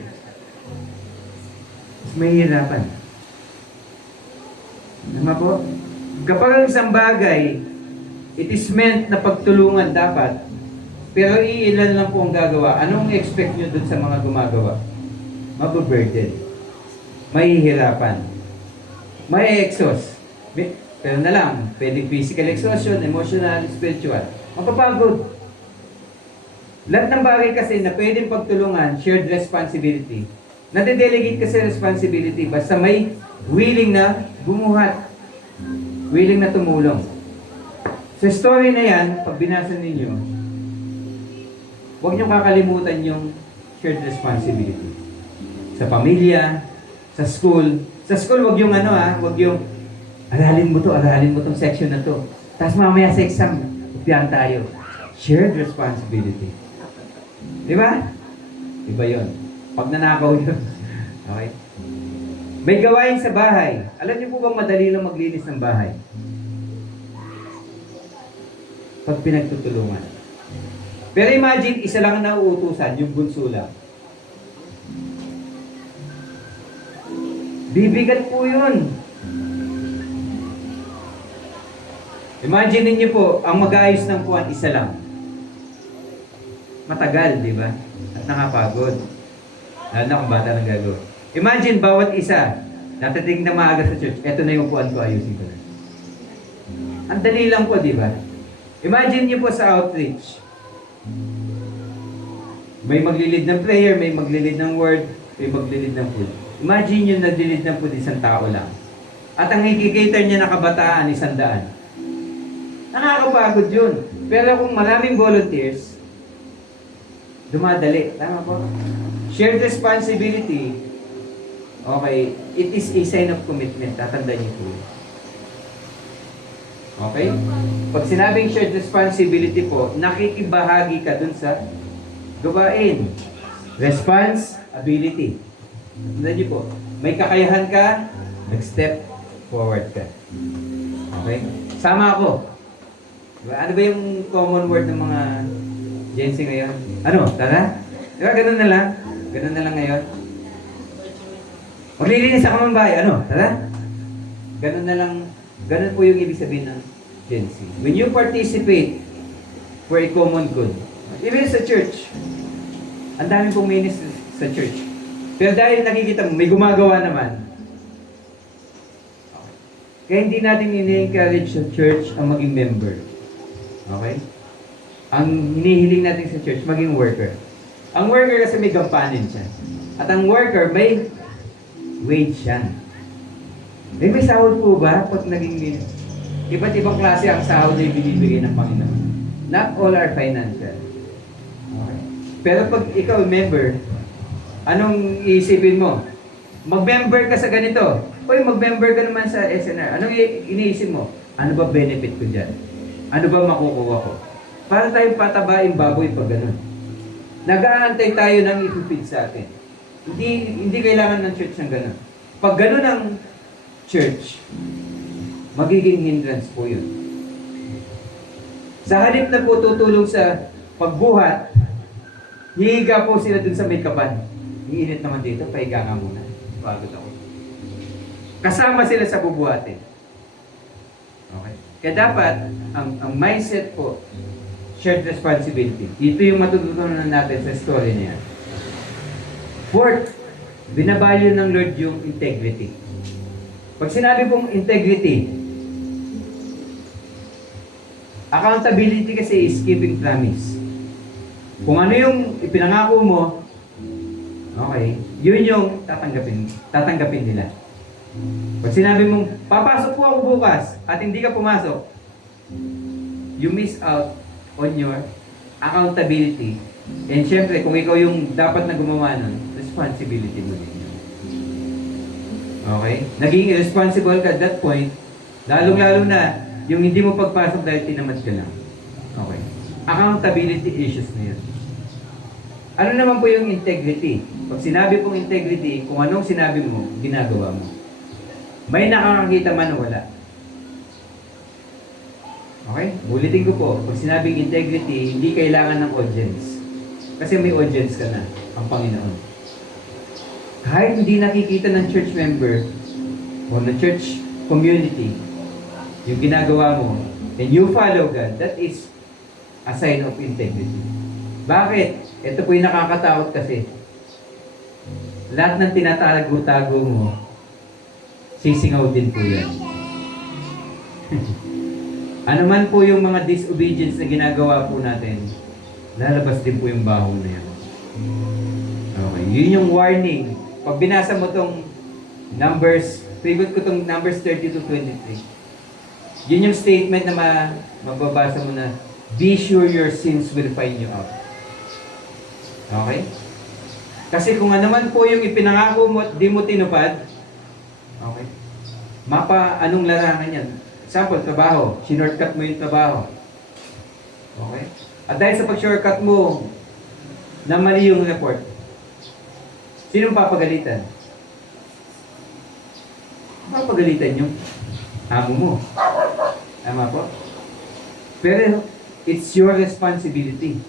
Mas mahihirapan. Tama po? Kapag ang isang bagay, it is meant na pagtulungan dapat, pero iilan lang po ang gagawa. Anong expect nyo dun sa mga gumagawa? Mababurden. Mahihirapan. May exhaust. Pero na lang, pwedeng physical exhaustion, emotional, spiritual. Mapapagod. Lahat ng bagay kasi na pwedeng pagtulungan, shared responsibility. Nade-delegate kasi responsibility basta may willing na bumuhat. Willing na tumulong. Sa story na yan, pag binasa ninyo, huwag niyong kakalimutan yung shared responsibility. Sa pamilya, sa school. Sa school, huwag yung huwag yung aralin mo tong section na to. Tapos mamaya sa exam, upihan tayo. Shared responsibility. Di ba? Iba yun. Pag nanakaw yun. Okay? May gawain sa bahay. Alam niyo po bang madali lang maglinis ng bahay? Pag pinagtutulungan. Pero imagine, isa lang na uutusan, yung bunso lang. Bibigat po yun. Imagine niyo po, ang mag-ayos ng puwan, isa lang. Matagal, di ba? At nakapagod. Lalo na kung bata ng gagawin. Imagine, bawat isa, natating na maaga sa church, eto na yung puwan ko, ayusin ko na. Ang dali lang po, di ba? Imagine niyo po sa outreach. May maglilid ng prayer, may maglilid ng word, may maglilid ng food. Imagine yung naglilid ng food, isang tao lang. At ang ikikater niya na kabataan, 100. Nakakapagod yun. Pero kung maraming volunteers, dumadali. Tama po? Shared responsibility, okay, it is a sign of commitment. Tatandaan niyo po. Okay? Pag sinabing shared responsibility po, nakikibahagi ka dun sa gawain. Responsibility. Tandaan niyo po, may kakayahan ka, nag-step forward ka. Okay? Sama ako. Diba? Ano ba yung common word ng mga Gen Z ngayon? Ano? Tara? Diba? Ganun na lang. Ganun na lang ngayon. Maglilinis ako ng bahay. Ano? Tara? Ganun na lang. Ganun po yung ibig sabihin ng Gen Z. When you participate for a common good, even sa church, ang dami pong ministry sa church. Pero dahil nakikita mo, may gumagawa naman, kaya hindi natin ini-encourage sa church ang maging member. Okay? Ang hinihiling natin sa church, maging worker. Ang worker kasi may gampanin siya. At ang worker, may wage siya. May sahod po ba pag naging iba't ibang klase ang sahod na binibigay ng Panginoon? Not all are financial. Okay. Pero pag ikaw member, anong iisipin mo? Mag-member ka sa ganito. Uy, mag-member ka naman sa SNR. Anong iniisip mo? Ano ba benefit ko dyan? Ano ba makukuha ko? Para tayong patabain baboy pag ganun. Nag-aantay tayo ng ipipid sa atin. Hindi kailangan ng church ng ganun. Pag ganun ang church, magiging hindrance po yun. Sa halip na po tutulong sa pagbuhat, hihiga po sila dun sa may kaban. Iinit naman dito, pahiga nga muna. Pagod ako. Kasama sila sa bubuhatin. Okay? Kaya dapat, ang mindset po, shared responsibility. Ito yung matututunan natin sa story niya. Fourth, binavalue ng Lord yung integrity. Pag sinabi pong integrity, accountability kasi is keeping promise. Kung ano yung ipinangako mo, okay, yun yung tatanggapin nila. Pag sinabi mong, papasok po ako bukas, at hindi ka pumasok, you miss out on your accountability. And syempre, kung ikaw yung dapat na gumawa nun, responsibility mo din yun. Okay? Naging irresponsible ka at that point, lalong-lalo na, yung hindi mo pagpasok dahil tinamad ka lang. Okay? Accountability issues na yun. Ano naman po yung integrity? Pag sinabi pong integrity, kung anong sinabi mo, ginagawa mo. May nakakakita man o wala. Okay? Ulitin ko po, pag sinabing integrity, hindi kailangan ng audience. Kasi may audience ka na, ang Panginoon. Kahit hindi nakikita ng church member o ng church community, yung ginagawa mo, and you follow God, that is a sign of integrity. Bakit? Ito po yung nakakatakot kasi. Lahat ng tinatago-tago mo, sisingaw din po yan. Ano man po yung mga disobedience na ginagawa po natin, lalabas din po yung baho na yan. Okay, yun yung warning. Pag binasa mo tong Numbers, favorite ko tong Numbers 30 to 23. Yun yung statement na mababasa mo na, be sure your sins will find you out. Okay? Kasi kung ano man po yung ipinangako mo at di mo tinupad, okay, anong larangan yan? Example, trabaho. Shortcut mo yung trabaho. Okay? At dahil sa pag-shortcut mo, na mali yung report, sinong papagalitan? Papagalitan yung amo mo. Tama po? Pero, it's your responsibility.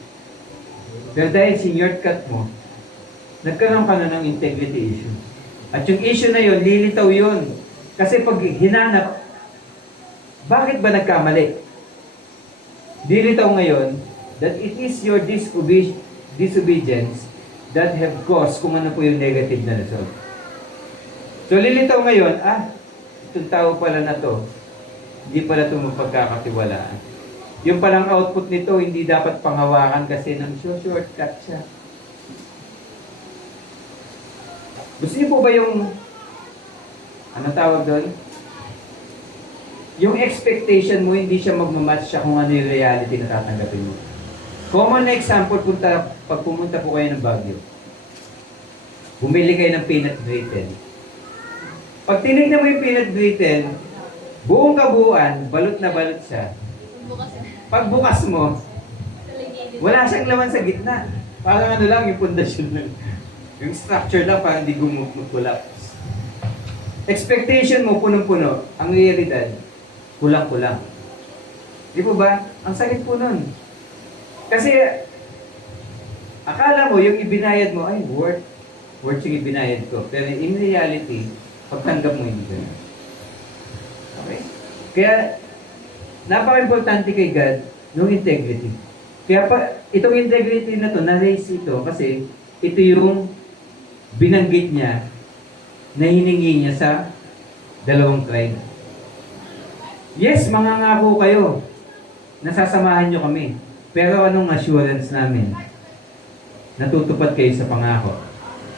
Pero dahil shortcut mo, nagkaroon ka na ng integrity issue. At yung issue na yun, lilitaw yun. Kasi pag hinanap, bakit ba nagkamali? Lilitaw ngayon that it is your disobedience that have caused kung ano po yung negative na result. So lilitaw ngayon, itong tao pala na to, hindi pala ito mapagkakatiwalaan. Yung palang output nito, hindi dapat panghawakan kasi ng shortcut siya. Gusto niyo po ba yung, ano tawag doon? Yung expectation mo, hindi siya magmamatch siya kung ano yung reality na tatanggapin mo. Common example, pag pumunta po kayo ng Baguio, bumili kayo ng peanut brittle. Pag tinignan mo yung peanut brittle, buong kabuuan, balot na balot siya. Pagbukas mo, wala siyang laman sa gitna. Parang ano lang, yung pundasyon lang. Yung structure lang, parang hindi gumulap-collapse. Expectation mo, punong-puno. Ang realidad, kulang-kulang. Di po ba? Ang sakit po nun. Kasi, akala mo, yung ibinayad mo, ay, worth yung ibinayad ko. Pero in reality, pagtanggap mo, hindi ka. Okay? Kaya, napaka-importante kay God, yung integrity. Kaya itong integrity na to, na-raise ito, kasi ito yung binanggit niya na hiningi niya sa dalawang tribe. Yes, mangangako kayo. Nasasamahan nyo kami. Pero anong assurance namin? Natutupad kayo sa pangako.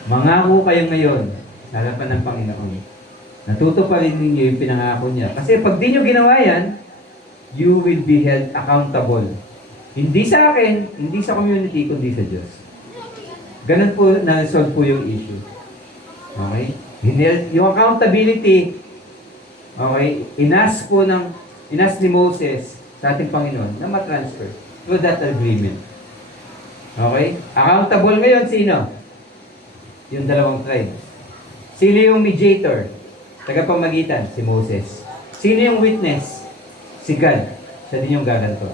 Mangako kayo ngayon sa harapan ng Panginoon. Natutuparin ninyo yung pinangako niya. Kasi pag di nyo ginawa yan, you will be held accountable. Hindi sa akin, hindi sa community, kundi sa Diyos. Ganun po, na-solve po yung issue. Okay? Yung accountability, okay, inas ni Moses sa ating Panginoon na matransfer through that agreement. Okay? Accountable ngayon, sino? Yung dalawang tribes. Sino yung mediator? Tagapamagitan, si Moses. Sino yung witness? Si God. Siya din yung gaganto.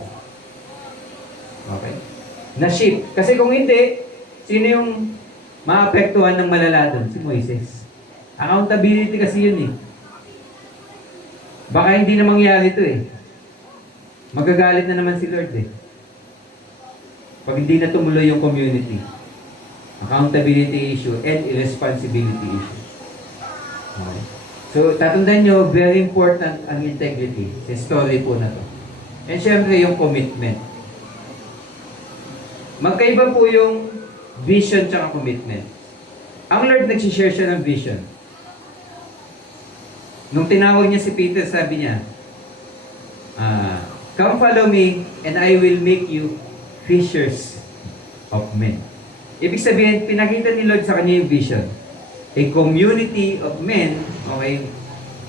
Okay? Na-ship. Kasi kung hindi, sino yung maapektuhan ng malala doon? Si Moises. Accountability kasi yun eh. Baka hindi na mangyari ito eh. Magagalit na naman si Lord eh. Pag hindi na tumuloy yung community. Accountability issue and irresponsibility issue. Okay. So, tatandaan nyo, very important ang integrity sa story po na to. And syempre, yung commitment. Magkaiba po yung vision tsaka commitment. Ang Lord nagsishare siya ng vision. Nung tinawag niya si Peter, sabi niya, come follow me and I will make you fishers of men. Ibig sabihin, pinakita ni Lord sa kanya yung vision. A community of men, okay,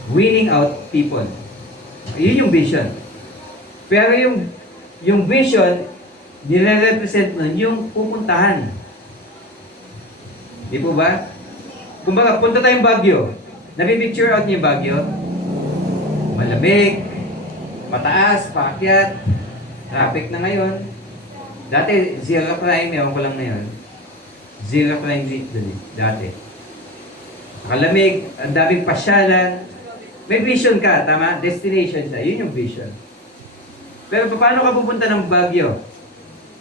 winning out people. Yun yung vision. Pero yung vision, nire-represent nun yung pupuntahan. Di po ba? Kumbaga, punta tayong Baguio. Nabi-picture out niyo yung Baguio? Malamig, mataas, paakyat, traffic na ngayon. Dati, zero crime, ewan ko lang ngayon. Zero crime rate dun eh, dati. Nakalamig, ang daming pasyalan. May vision ka, tama? Destination siya. Yun yung vision. Pero paano ka pupunta ng Baguio?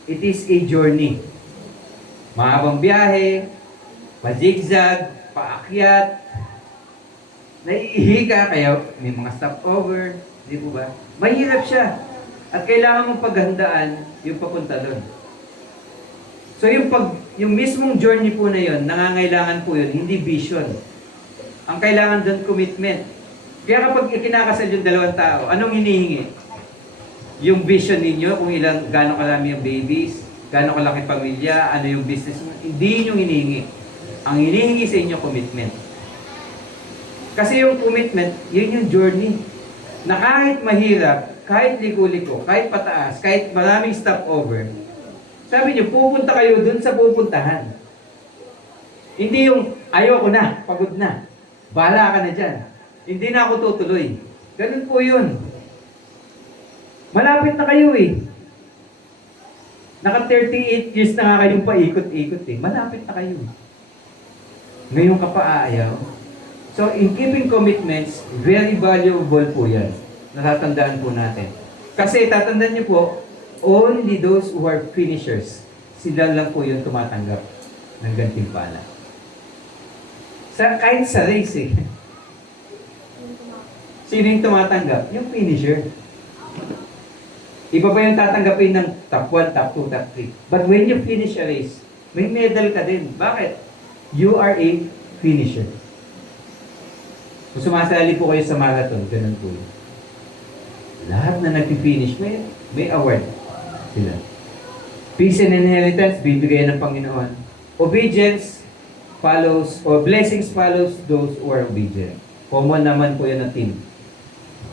It is a journey. Mahabang biyahe, pa-zigzag, paakyat, naiihi ka, kaya may mga stopover, di po ba? Mahirap siya. At kailangan mong paghandaan yung papunta doon. So yung mismong journey po na yun, nangangailangan po yun, hindi vision. Ang kailangan doon, commitment. Kaya kapag ikinakasal yung dalawang tao, anong hinihingi? Yung vision ninyo, kung gaano kalami yung babies, gaano kalaki pamilya, ano yung business mo, hindi yun yung hinihingi. Ang hinihingi sa inyo, commitment. Kasi yung commitment, yun yung journey. Na kahit mahirap, kahit liko-liko, kahit pataas, kahit maraming stopover, sabi niyo, pupunta kayo dun sa pupuntahan. Hindi yung, ayoko na, pagod na, bahala ka na dyan. Hindi na ako tutuloy. Ganun po yun. Malapit na kayo eh. Naka 38 years na nga kayong paikot-ikot eh. Malapit na kayo. Ngayon ka pa aayaw. So, in keeping commitments, very valuable po yan. Natatandaan po natin. Kasi, tatandaan niyo po, only those who are finishers, sila lang po yung tumatanggap ng gantimpala. Kahit sa race eh. Sino yung tumatanggap? Yung finisher. Iba pa yung tatanggapin ng top 1, top 2, top 3. But when you finish a race, may medal ka din. Bakit? You are a finisher. Kung sumasali po kayo sa marathon, ganun po yun. Lahat na nag-finish, may award sila. Peace and inheritance, bibigay ng Panginoon. Obedience follows, or blessings follows those who are obedient. Common naman po yan ng team.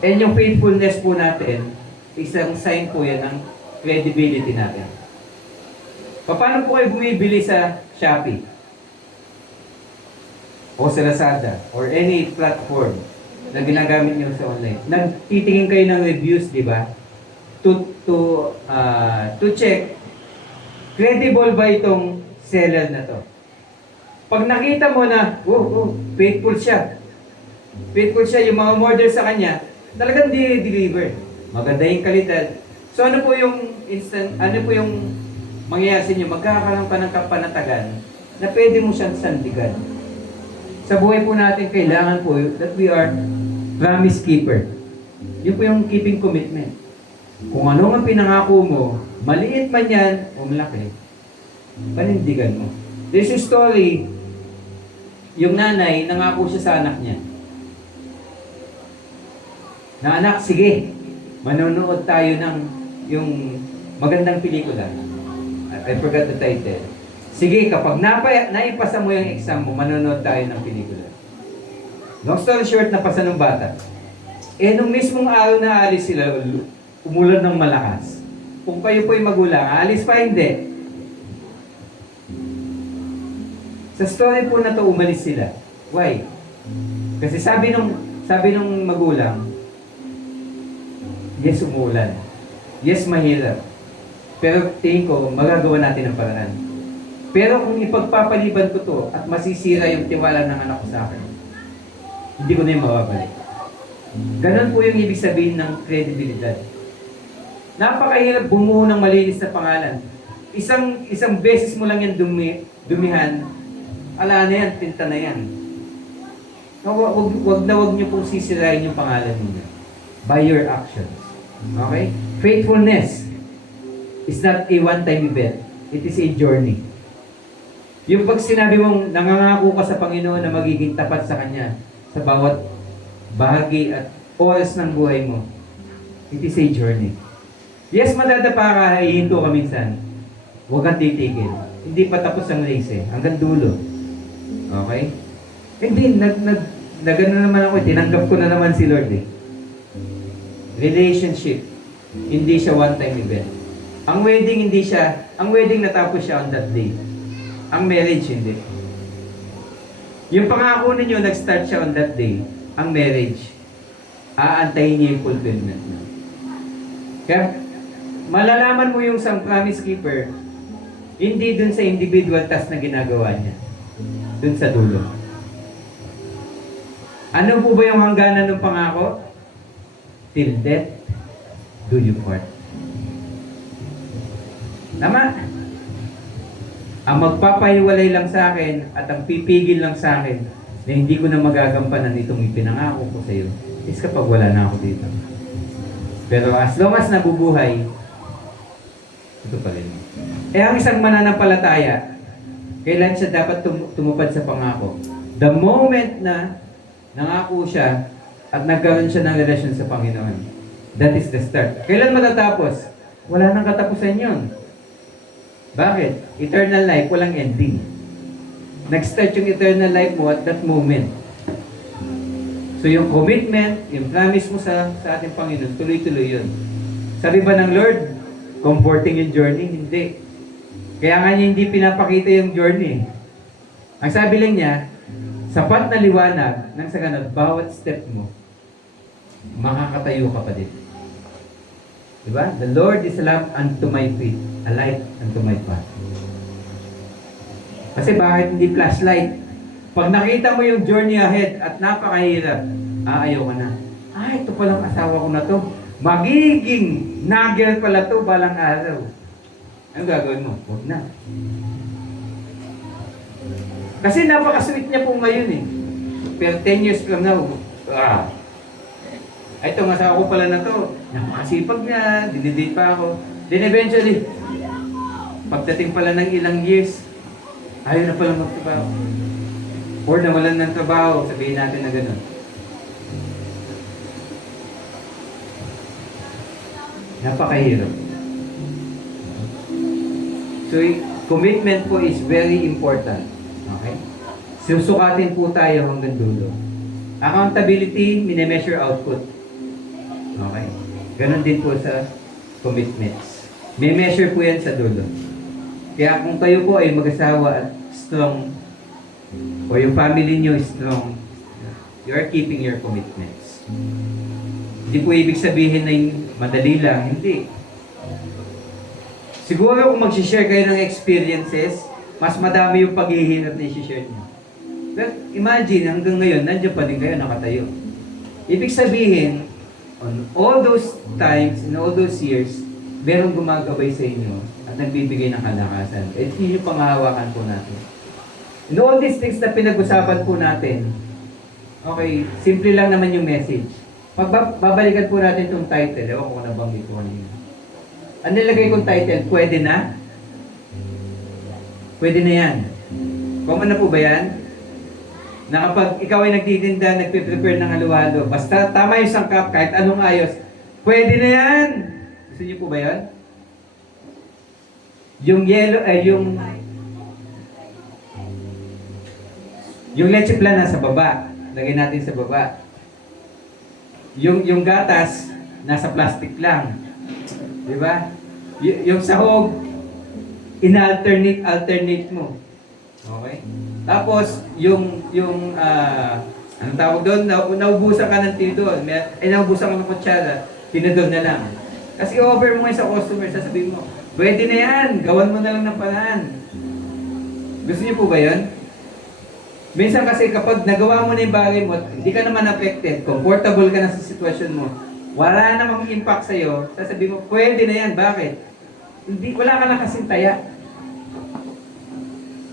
And yung faithfulness po natin, isang sign po yan ng credibility natin. Paano po kayo bumibili sa Shopee? O sa Lazada, or any platform na ginagamit nyo sa online. Nagtitingin kayo ng reviews, di ba? To check, credible ba itong seller na to? Pag nakita mo na, faithful siya. Faithful siya, yung mga order sa kanya, talagang deliver. Maganda yung kalidad. So ano po yung mangyayari sa inyo? Magkakaroon ka ng kapanatagan na pwede mo siyang sandigan. Sa buhay po natin, kailangan po that we are promise keeper. Yun po yung keeping commitment. Kung ano ang pinangako mo, maliit man yan o malaki, panindigan mo. There's a story, yung nanay, nangako siya sa anak niya. Na anak, sige, manonood tayo ng yung magandang pelikula. I forgot the title. Sige, kapag naipasa mo yung exam mo, manonood tayo ng pelikula. Long story short, napasa ng bata. Nung mismong araw na alis sila, umulan ng malakas. Kung kayo po'y magulang, alis pa hindi. Sa story po na to, umalis sila. Why? Kasi sabi nung magulang, yes, umulan. Yes, mahirap. Pero tingin ko, magagawa natin ang paraan. Pero kung ipagpapaliban ko to at masisira yung tiwala ng anak ko sa akin, hindi ko na yung mababalik. Ganon po yung ibig sabihin ng credibility. Napakahirap bumuo ng malinis na pangalan. Isang beses mo lang yan dumihan, ala na yan, tinta na yan. Wag nyo pong sisirain yung pangalan ninyo by your actions. Okay? Faithfulness is not a one-time event. It is a journey. Yung pag sinabi mong nangangako ka sa Panginoon na magiging tapat sa Kanya sa bawat bahagi at oras ng buhay mo, it is a journey. Yes, madadapa ka, hihinto ka minsan. Huwag kang titigil. Hindi pa tapos ang race eh. Hanggang dulo. Okay? Hindi, nagano naman ako, tinanggap ko na naman si Lord eh. Relationship, hindi siya one-time event. Ang wedding natapos siya on that day. Ang marriage, hindi. Yung pangako ninyo, nag-start siya on that day. Ang marriage, aantayin niya yung fulfillment niya. Kaya, malalaman mo yung isang promise keeper, hindi dun sa individual task na ginagawa niya. Dun sa dulo. Ano po ba yung hangganan ng pangako? Till death do you part. Tama? Ang magpapahiwalay lang sa akin at ang pipigil lang sa akin na hindi ko na magagampanan itong ipinangako ko sa iyo is kapag wala na ako dito. Pero as long as nabubuhay, ito pa rin. Eh ang isang mananampalataya, kailan siya dapat tumupad sa pangako? The moment na nangako siya at nagkaroon siya ng relasyon sa Panginoon. That is the start. Kailan matatapos? Wala nang katapusan yun. Bakit? Eternal life, walang ending. Nag-start yung eternal life mo at that moment. So yung commitment, yung promise mo sa ating Panginoon, tuloy-tuloy yun. Sabi ba ng Lord, comforting yung journey? Hindi. Kaya nga niya hindi pinapakita yung journey. Ang sabi lang niya, sapat na liwanag nang sa ganun, bawat step mo, makakatayo ka pa din. Diba? The Lord is a lamp unto my feet, a light unto my path. Kasi bakit hindi flashlight? Pag nakita mo yung journey ahead at napakahirap, ayaw ka na. Ito palang asawa ko na to. Magiging nagel pala to balang araw. Anong gagawin mo? Huwag na. Kasi napaka-sweet niya po ngayon eh. Pero 10 years from now, itong asawa ko pala na to, napakasipag niya, dinidate pa ako. Then eventually, pagdating pala ng ilang years, ayaw na pala magtrabaho. Or nawalan ng trabaho, sabihin natin na gano'n. Napakahirap. So, commitment po is very important. Okay? Susukatin po tayo hanggang dulo. Accountability, minimeasure output. Okay? Ganon din po sa commitments. May measure po yan sa dulo. Kaya kung kayo po ay mag-asawa at strong, o yung family nyo is strong, you are keeping your commitments. Hindi po ibig sabihin na madali lang. Hindi. Siguro kung mag-share kayo ng experiences, mas madami yung paghihirap na i-share nyo. But imagine, hanggang ngayon, nandiyan pa din kayo nakatayo. Ibig sabihin, on all those times, in all those years, merong gumagabay sa inyo at nagbibigay ng kalakasan. At yun yung pangahawakan po natin. In all these things na pinag-usapan po natin, okay, simple lang naman yung message. Babalikan po natin itong title. Ewan ko kung nabanggit ko kanina. Ang nilagay kong title, pwede na? Pwede na yan. Common na po ba yan? Na kapag ikaw ay nagtitinda, nagpe-prepare ng halo-halo, basta tama yung sangkap, kahit anong ayos, pwede na yan! Gusto niyo po ba yan? Yung yellow, yung leche plan nasa baba. Lagay natin sa baba. Yung gatas, nasa plastic lang. Di ba? Yung sahog, alternate mo. Okay? Tapos, anong tawag doon? Naubusan ka ng tinidor. Naubusan ka ng kutsara. Tinidor na lang. Kasi offer mo ngayon sa customer, sasabihin mo, pwede na yan, gawan mo na lang ng paraan. Gusto niyo po ba yan? Minsan kasi kapag nagawa mo na yung bagay mo, hindi ka naman affected, comfortable ka na sa sitwasyon mo, wala namang impact sa'yo, sasabihin mo, pwede na yan, bakit? Wala ka na kasing taya.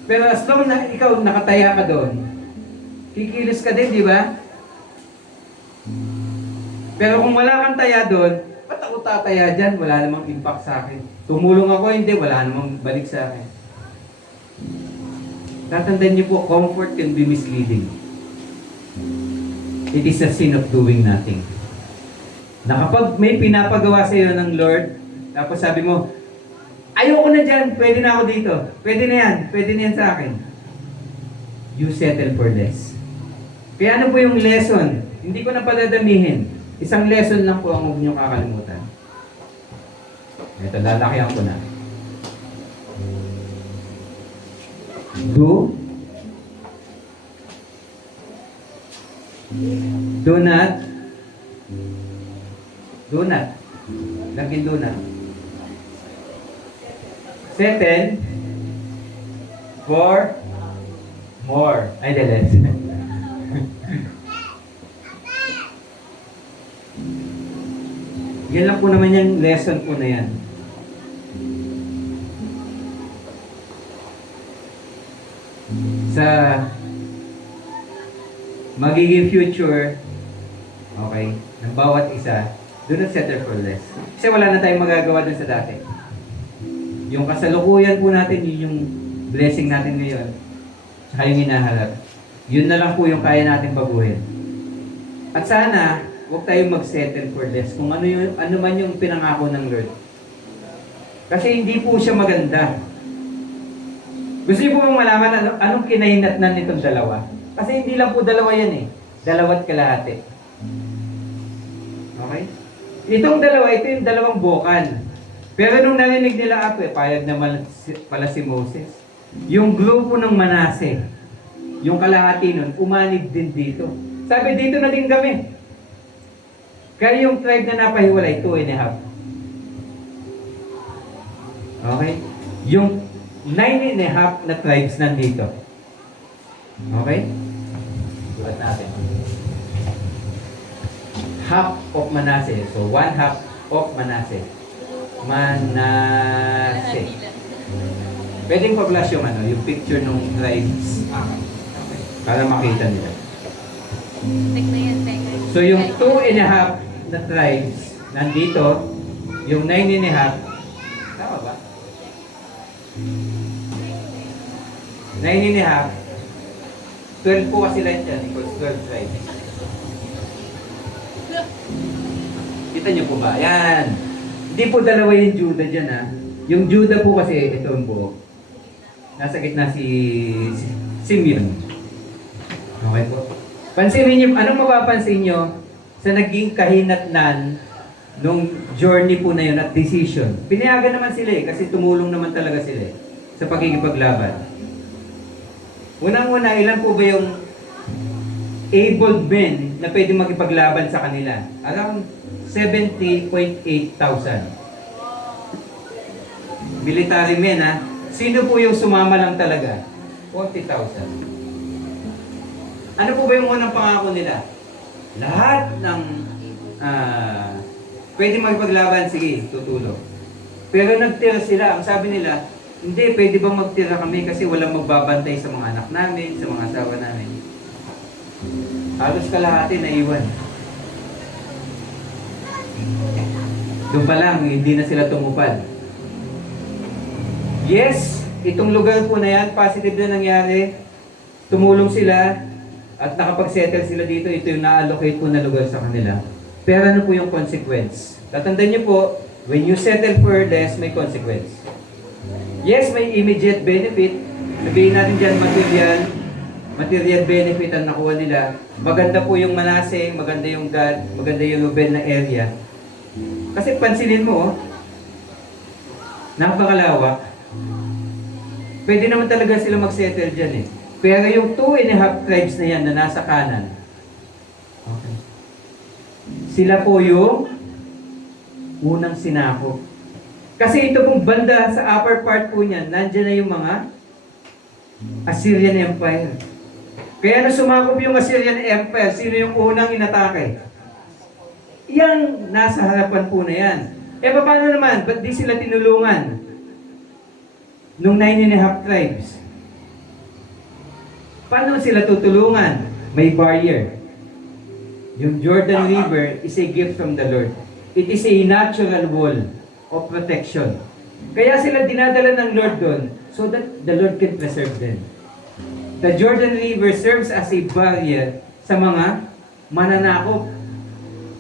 Pero as long na ikaw nakataya ka doon, kikilos ka din, di ba? Pero kung wala kang taya doon, ba't ako tataya dyan? Wala namang impact sa akin. Tumulong ako, hindi, wala namang balik sa akin. Tatandaan niyo po, comfort can be misleading. It is a sin of doing nothing. Na kapag may pinapagawa sa iyo ng Lord, tapos sabi mo, ayoko na dyan, pwede na ako dito. Pwede na yan sa akin. You settle for less. Kaya ano po yung lesson? Hindi ko na paladamihin. Isang lesson lang po ang huwag niyong kakalimutan. Ito, lalakihan ko na. Do not laging do not settle for more. Ay, dali. Yan lang po naman yung lesson po na yan. Sa magiging future, okay, ng bawat isa, do not settle for less. Kasi wala na tayong magagawa dun sa dati. Yung kasalukuyan po natin, yun yung blessing natin ngayon, tsaka yung hinaharap. Yun na lang po yung kaya natin baguhin. At sana, huwag tayong mag-settle for less kung ano man yung pinangako ng Lord. Kasi hindi po siya maganda. Gusto niyo po bang malaman anong kinahinatnan nitong dalawa? Kasi hindi lang po dalawa yan eh. Dalawat kalahati. Okay? Itong dalawa, ito yung dalawang bokal. Pero nung narinig nila payag naman pala si Moses. Yung grupo ng Manase, yung kalahati nun, umanib din dito. Sabi, dito na din kami. Kaya yung tribe na napahiwalay, 2.5. Okay? Yung 9.5 na tribes nandito. Okay? Bulat natin. Half of Manase. So, 1/2 of Manase. Manase. Pwedeng pa-flash yung yung picture ng tribes. Okay. Para makita nila. So, yung 2.5 na tribes nandito, yung 9.5, tama ba? 9.5, 12 po kasi lang dyan, equals 12 tribes. Kita nyo po ba? Yan. Hindi po dalawa yung Judah dyan ha. Yung Judah po kasi, ito ang buo. Nasa gitna si Simeon. Okay po. Pansinin nyo, anong mapapansin nyo sa naging kahinatnan nung journey po na yun at decision? Pinayagan naman sila kasi tumulong naman talaga sila sa pagkikipaglaban. Unang-una, ilan po ba yung able men na pwede makipaglaban sa kanila? Around 70.8 thousand. Military men ha. Sino po yung sumama lang talaga? 40,000. Ano po ba yung unang pangako nila? Lahat ng pwede makipaglaban, sige, tutulong. Pero nagtira sila, ang sabi nila, hindi, pwede bang magtira kami kasi walang magbabantay sa mga anak namin, sa mga asawa namin. Halos kalahati na iwan. Doon pa lang, hindi na sila tumupad. Yes, itong lugar po na yan, positive na nangyari. Tumulong sila at nakapag-settle sila dito. Ito yung na-allocate po na lugar sa kanila. Pero ano po yung consequence? Tatandaan niyo po, when you settle for less, may consequence. Yes, may immediate benefit. Sabihin natin dyan, material benefit ang nakuha nila. Maganda po yung Manase, maganda yung Gad, maganda yung Ruben na area. Kasi pansinin mo, napakalawak. Pwede naman talaga sila mag-settle dyan eh. Pero yung 2.5 tribes na yan na nasa kanan, okay, sila po yung unang sinako. Kasi ito pong banda sa upper part po niyan, nandiyan na yung mga Assyrian Empire. Kaya na sumakop yung Assyrian Empire, sino yung unang inatake? Yan, nasa harapan po na yan. Eh, paano naman? Ba't di sila tinulungan? Nung 9.5 tribes. Paano sila tutulungan? May barrier. Yung Jordan River is a gift from the Lord. It is a natural wall of protection. Kaya sila dinadala ng Lord doon so that the Lord can preserve them. The Jordan River serves as a barrier sa mga mananakop.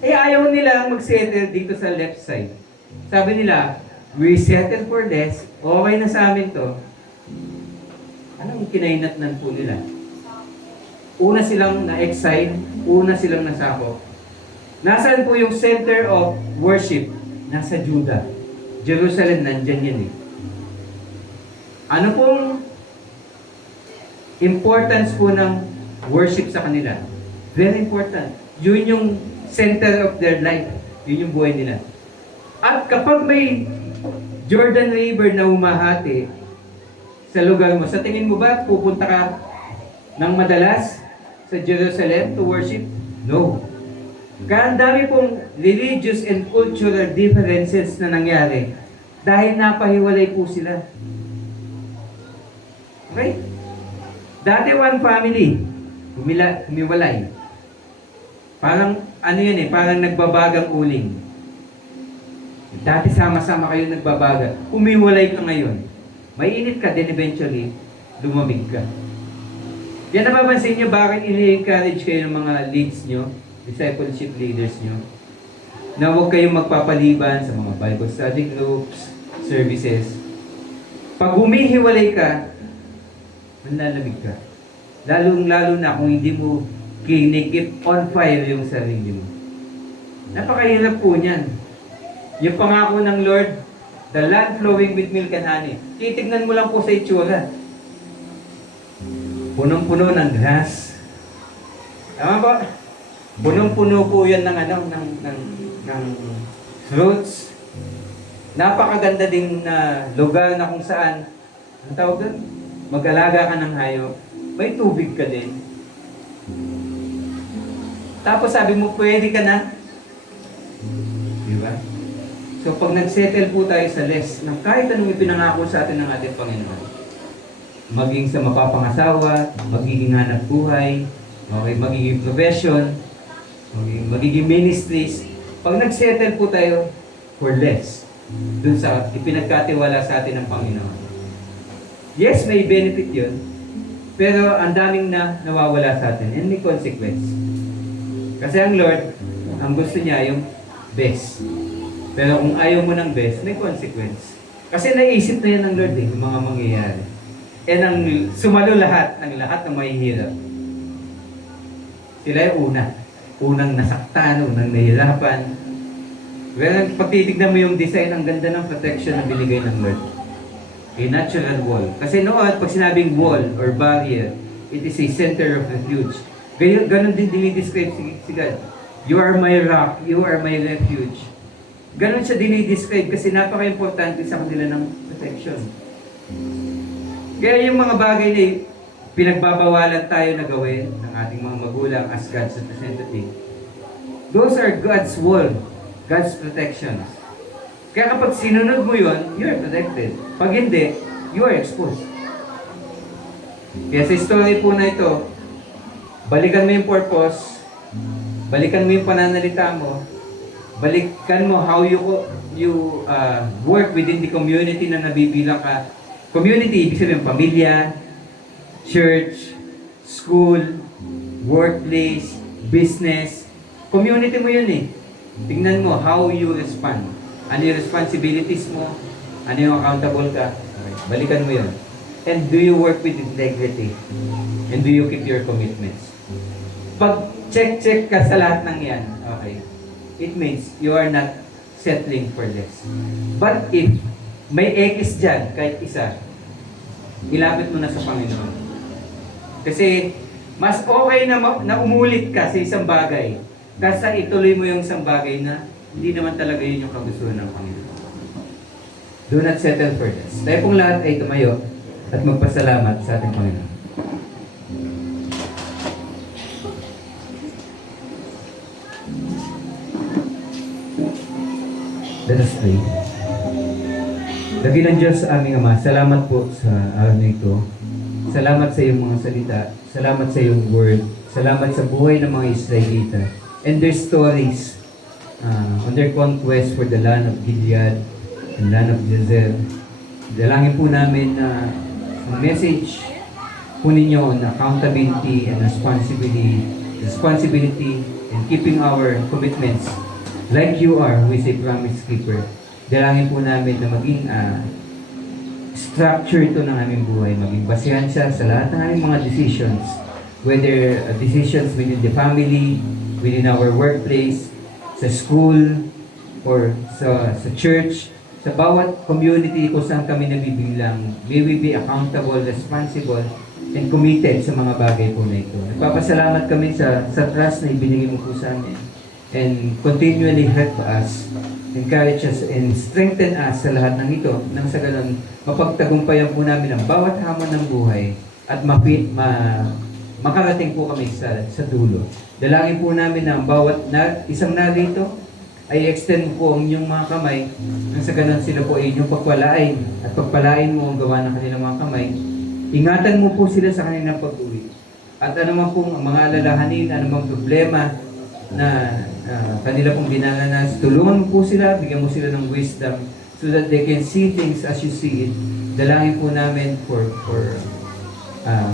Eh ayaw nila mag-settle dito sa left side. Sabi nila, we settle for less, okay na sa amin to. Anong kinahinatnan po nila? Una silang na-exile, una silang nasakop. Nasaan po yung center of worship? Nasa Judah. Jerusalem, nandyan yan eh. Ano pong importance po ng worship sa kanila? Very important. Yun yung center of their life. Yun yung buhay nila. At kapag may Jordan River na umahati sa lugar mo, sa tingin mo ba pupunta ka ng madalas sa Jerusalem to worship? No. Kaya ang dami pong religious and cultural differences na nangyari dahil napahiwalay po sila. Okay? Dati one family, humiwalay. Parang ano yan parang nagbabagang uling. Dati sama-sama kayo nagbabaga. Humiwalay ka ngayon. Mainit ka, then eventually, lumamig ka. Yan napapansin nyo, bakit ini-encourage kayo ng mga leads nyo, discipleship leaders nyo, na huwag kayong magpapaliban sa mga Bible study groups, services. Pag humihiwalay ka, manlalamig ka. Lalo na kung hindi mo kinikip on fire yung sarili mo. Napakahirap po niyan. Yung pangako ng Lord, the land flowing with milk and honey. Titignan mo lang po sa itsura. Punong-puno ng grass. Tama ba? Punong-puno po yan ng fruits. Napakaganda ding lugar na kung saan, ang tawag doon, mag-alaga ka ng hayop. May tubig ka din. Tapos sabi mo, pwede ka na. Diba? So pag nag-settle po tayo sa less ng kahit anong ipinangako sa atin ng ating Panginoon, maging sa mapapangasawa, magiging hanap buhay, okay, magiging profession, magiging ministries, pag nag-settle po tayo for less, dun sa ipinagkatiwala sa atin ng Panginoon. Yes, may benefit yun, pero ang daming nawawala sa atin and may consequence. Kasi ang Lord, ang gusto niya yung best. Pero kung ayaw mo ng best, may consequence. Kasi naisip na yan ng Lord yung mga mangyayari. And ang sumalo lahat ng mahihirap. Sila yung unang nasaktan, unang nahirapan. Well, pag titignan mo yung design, ang ganda ng protection na binigay ng Lord. A natural wall. Kasi noon, pag sinabing wall or barrier, it is a center of refuge. Ganon din dinidescribe si God. You are my rock, you are my refuge. Ganon siya dinidescribe kasi napaka-importante sa kanila ng protection. Kaya yung mga bagay na pinagbabawalan tayo na gawin ng ating mga magulang as God's representative, those are God's wall, God's protections. Kaya kapag sinunod mo yun, you're protected. Pag hindi, you are exposed. Kaya sa story po na ito, balikan mo yung purpose, balikan mo yung pananalita mo, balikan mo how you work within the community na nabibilang ka. Community, ibig sabihin pamilya, church, school, workplace, business. Community mo yun Tingnan mo how you respond. Ano yung responsibilities mo? Ano yung accountable ka? Okay. Balikan mo yun. And do you work with integrity? And do you keep your commitments? Pag check ka sa lahat ng yan, okay, it means you are not settling for less. But if may X dyan, kahit isa, ilapit mo na sa Panginoon. Kasi mas okay na umulit ka sa isang bagay kaysa ituloy mo yung isang bagay na hindi naman talaga yun yung kagustuhan ng Panginoon. Do not settle for less. Tayo pong lahat ay tumayo at magpasalamat sa ating Panginoon. Let us pray. Dakilang Diyos sa aming Ama, salamat po sa araw na ito. Salamat sa iyong mga salita. Salamat sa iyong word. Salamat sa buhay ng mga Israelita and their stories on their conquest for the land of Gilead and land of Jazer. Dalangin po namin na ang message po ninyo on accountability and responsibility and keeping our commitments like you are, who is a promise keeper. Dalangin po namin na maging structure ito ng aming buhay, maging basehan siya sa lahat ng aming mga decisions, whether decisions within the family, within our workplace, sa school, or sa church, sa bawat community kung saan kami nabibilang, may we be accountable, responsible, and committed sa mga bagay po na ito. Nagpapasalamat kami sa trust na ibinigay mo po sa amin, and continually help us, encourage us, and strengthen us sa lahat ng ito, nang sa ganun, mapagtagumpayan po namin ang bawat hamon ng buhay at makarating po kami sa dulo. Dalangin po namin na ang bawat isang narito ay extend po ang inyong mga kamay nang sa ganun sila po ay inyong pagpalain at pagpalain mo ang gawa ng kanilang mga kamay. Ingatan mo po sila sa kanilang pag-uwi. At anuman pong mga alalahanin, anumang problema na kanila pong dinaranas, tulungan mo po sila, bigyan mo sila ng wisdom so that they can see things as you see it. Dalangin po namin for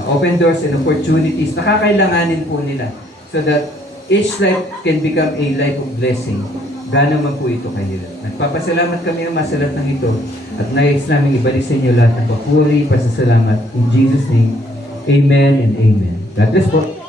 open doors and opportunities na kakailanganin po nila so that each life can become a life of blessing. Gano'n man po ito kanila. Nagpapasalamat kami ang masalat ng ito at nais namin ibalik sa inyo lahat ng papuri, pasasalamat. In Jesus' name, Amen and Amen. God bless po.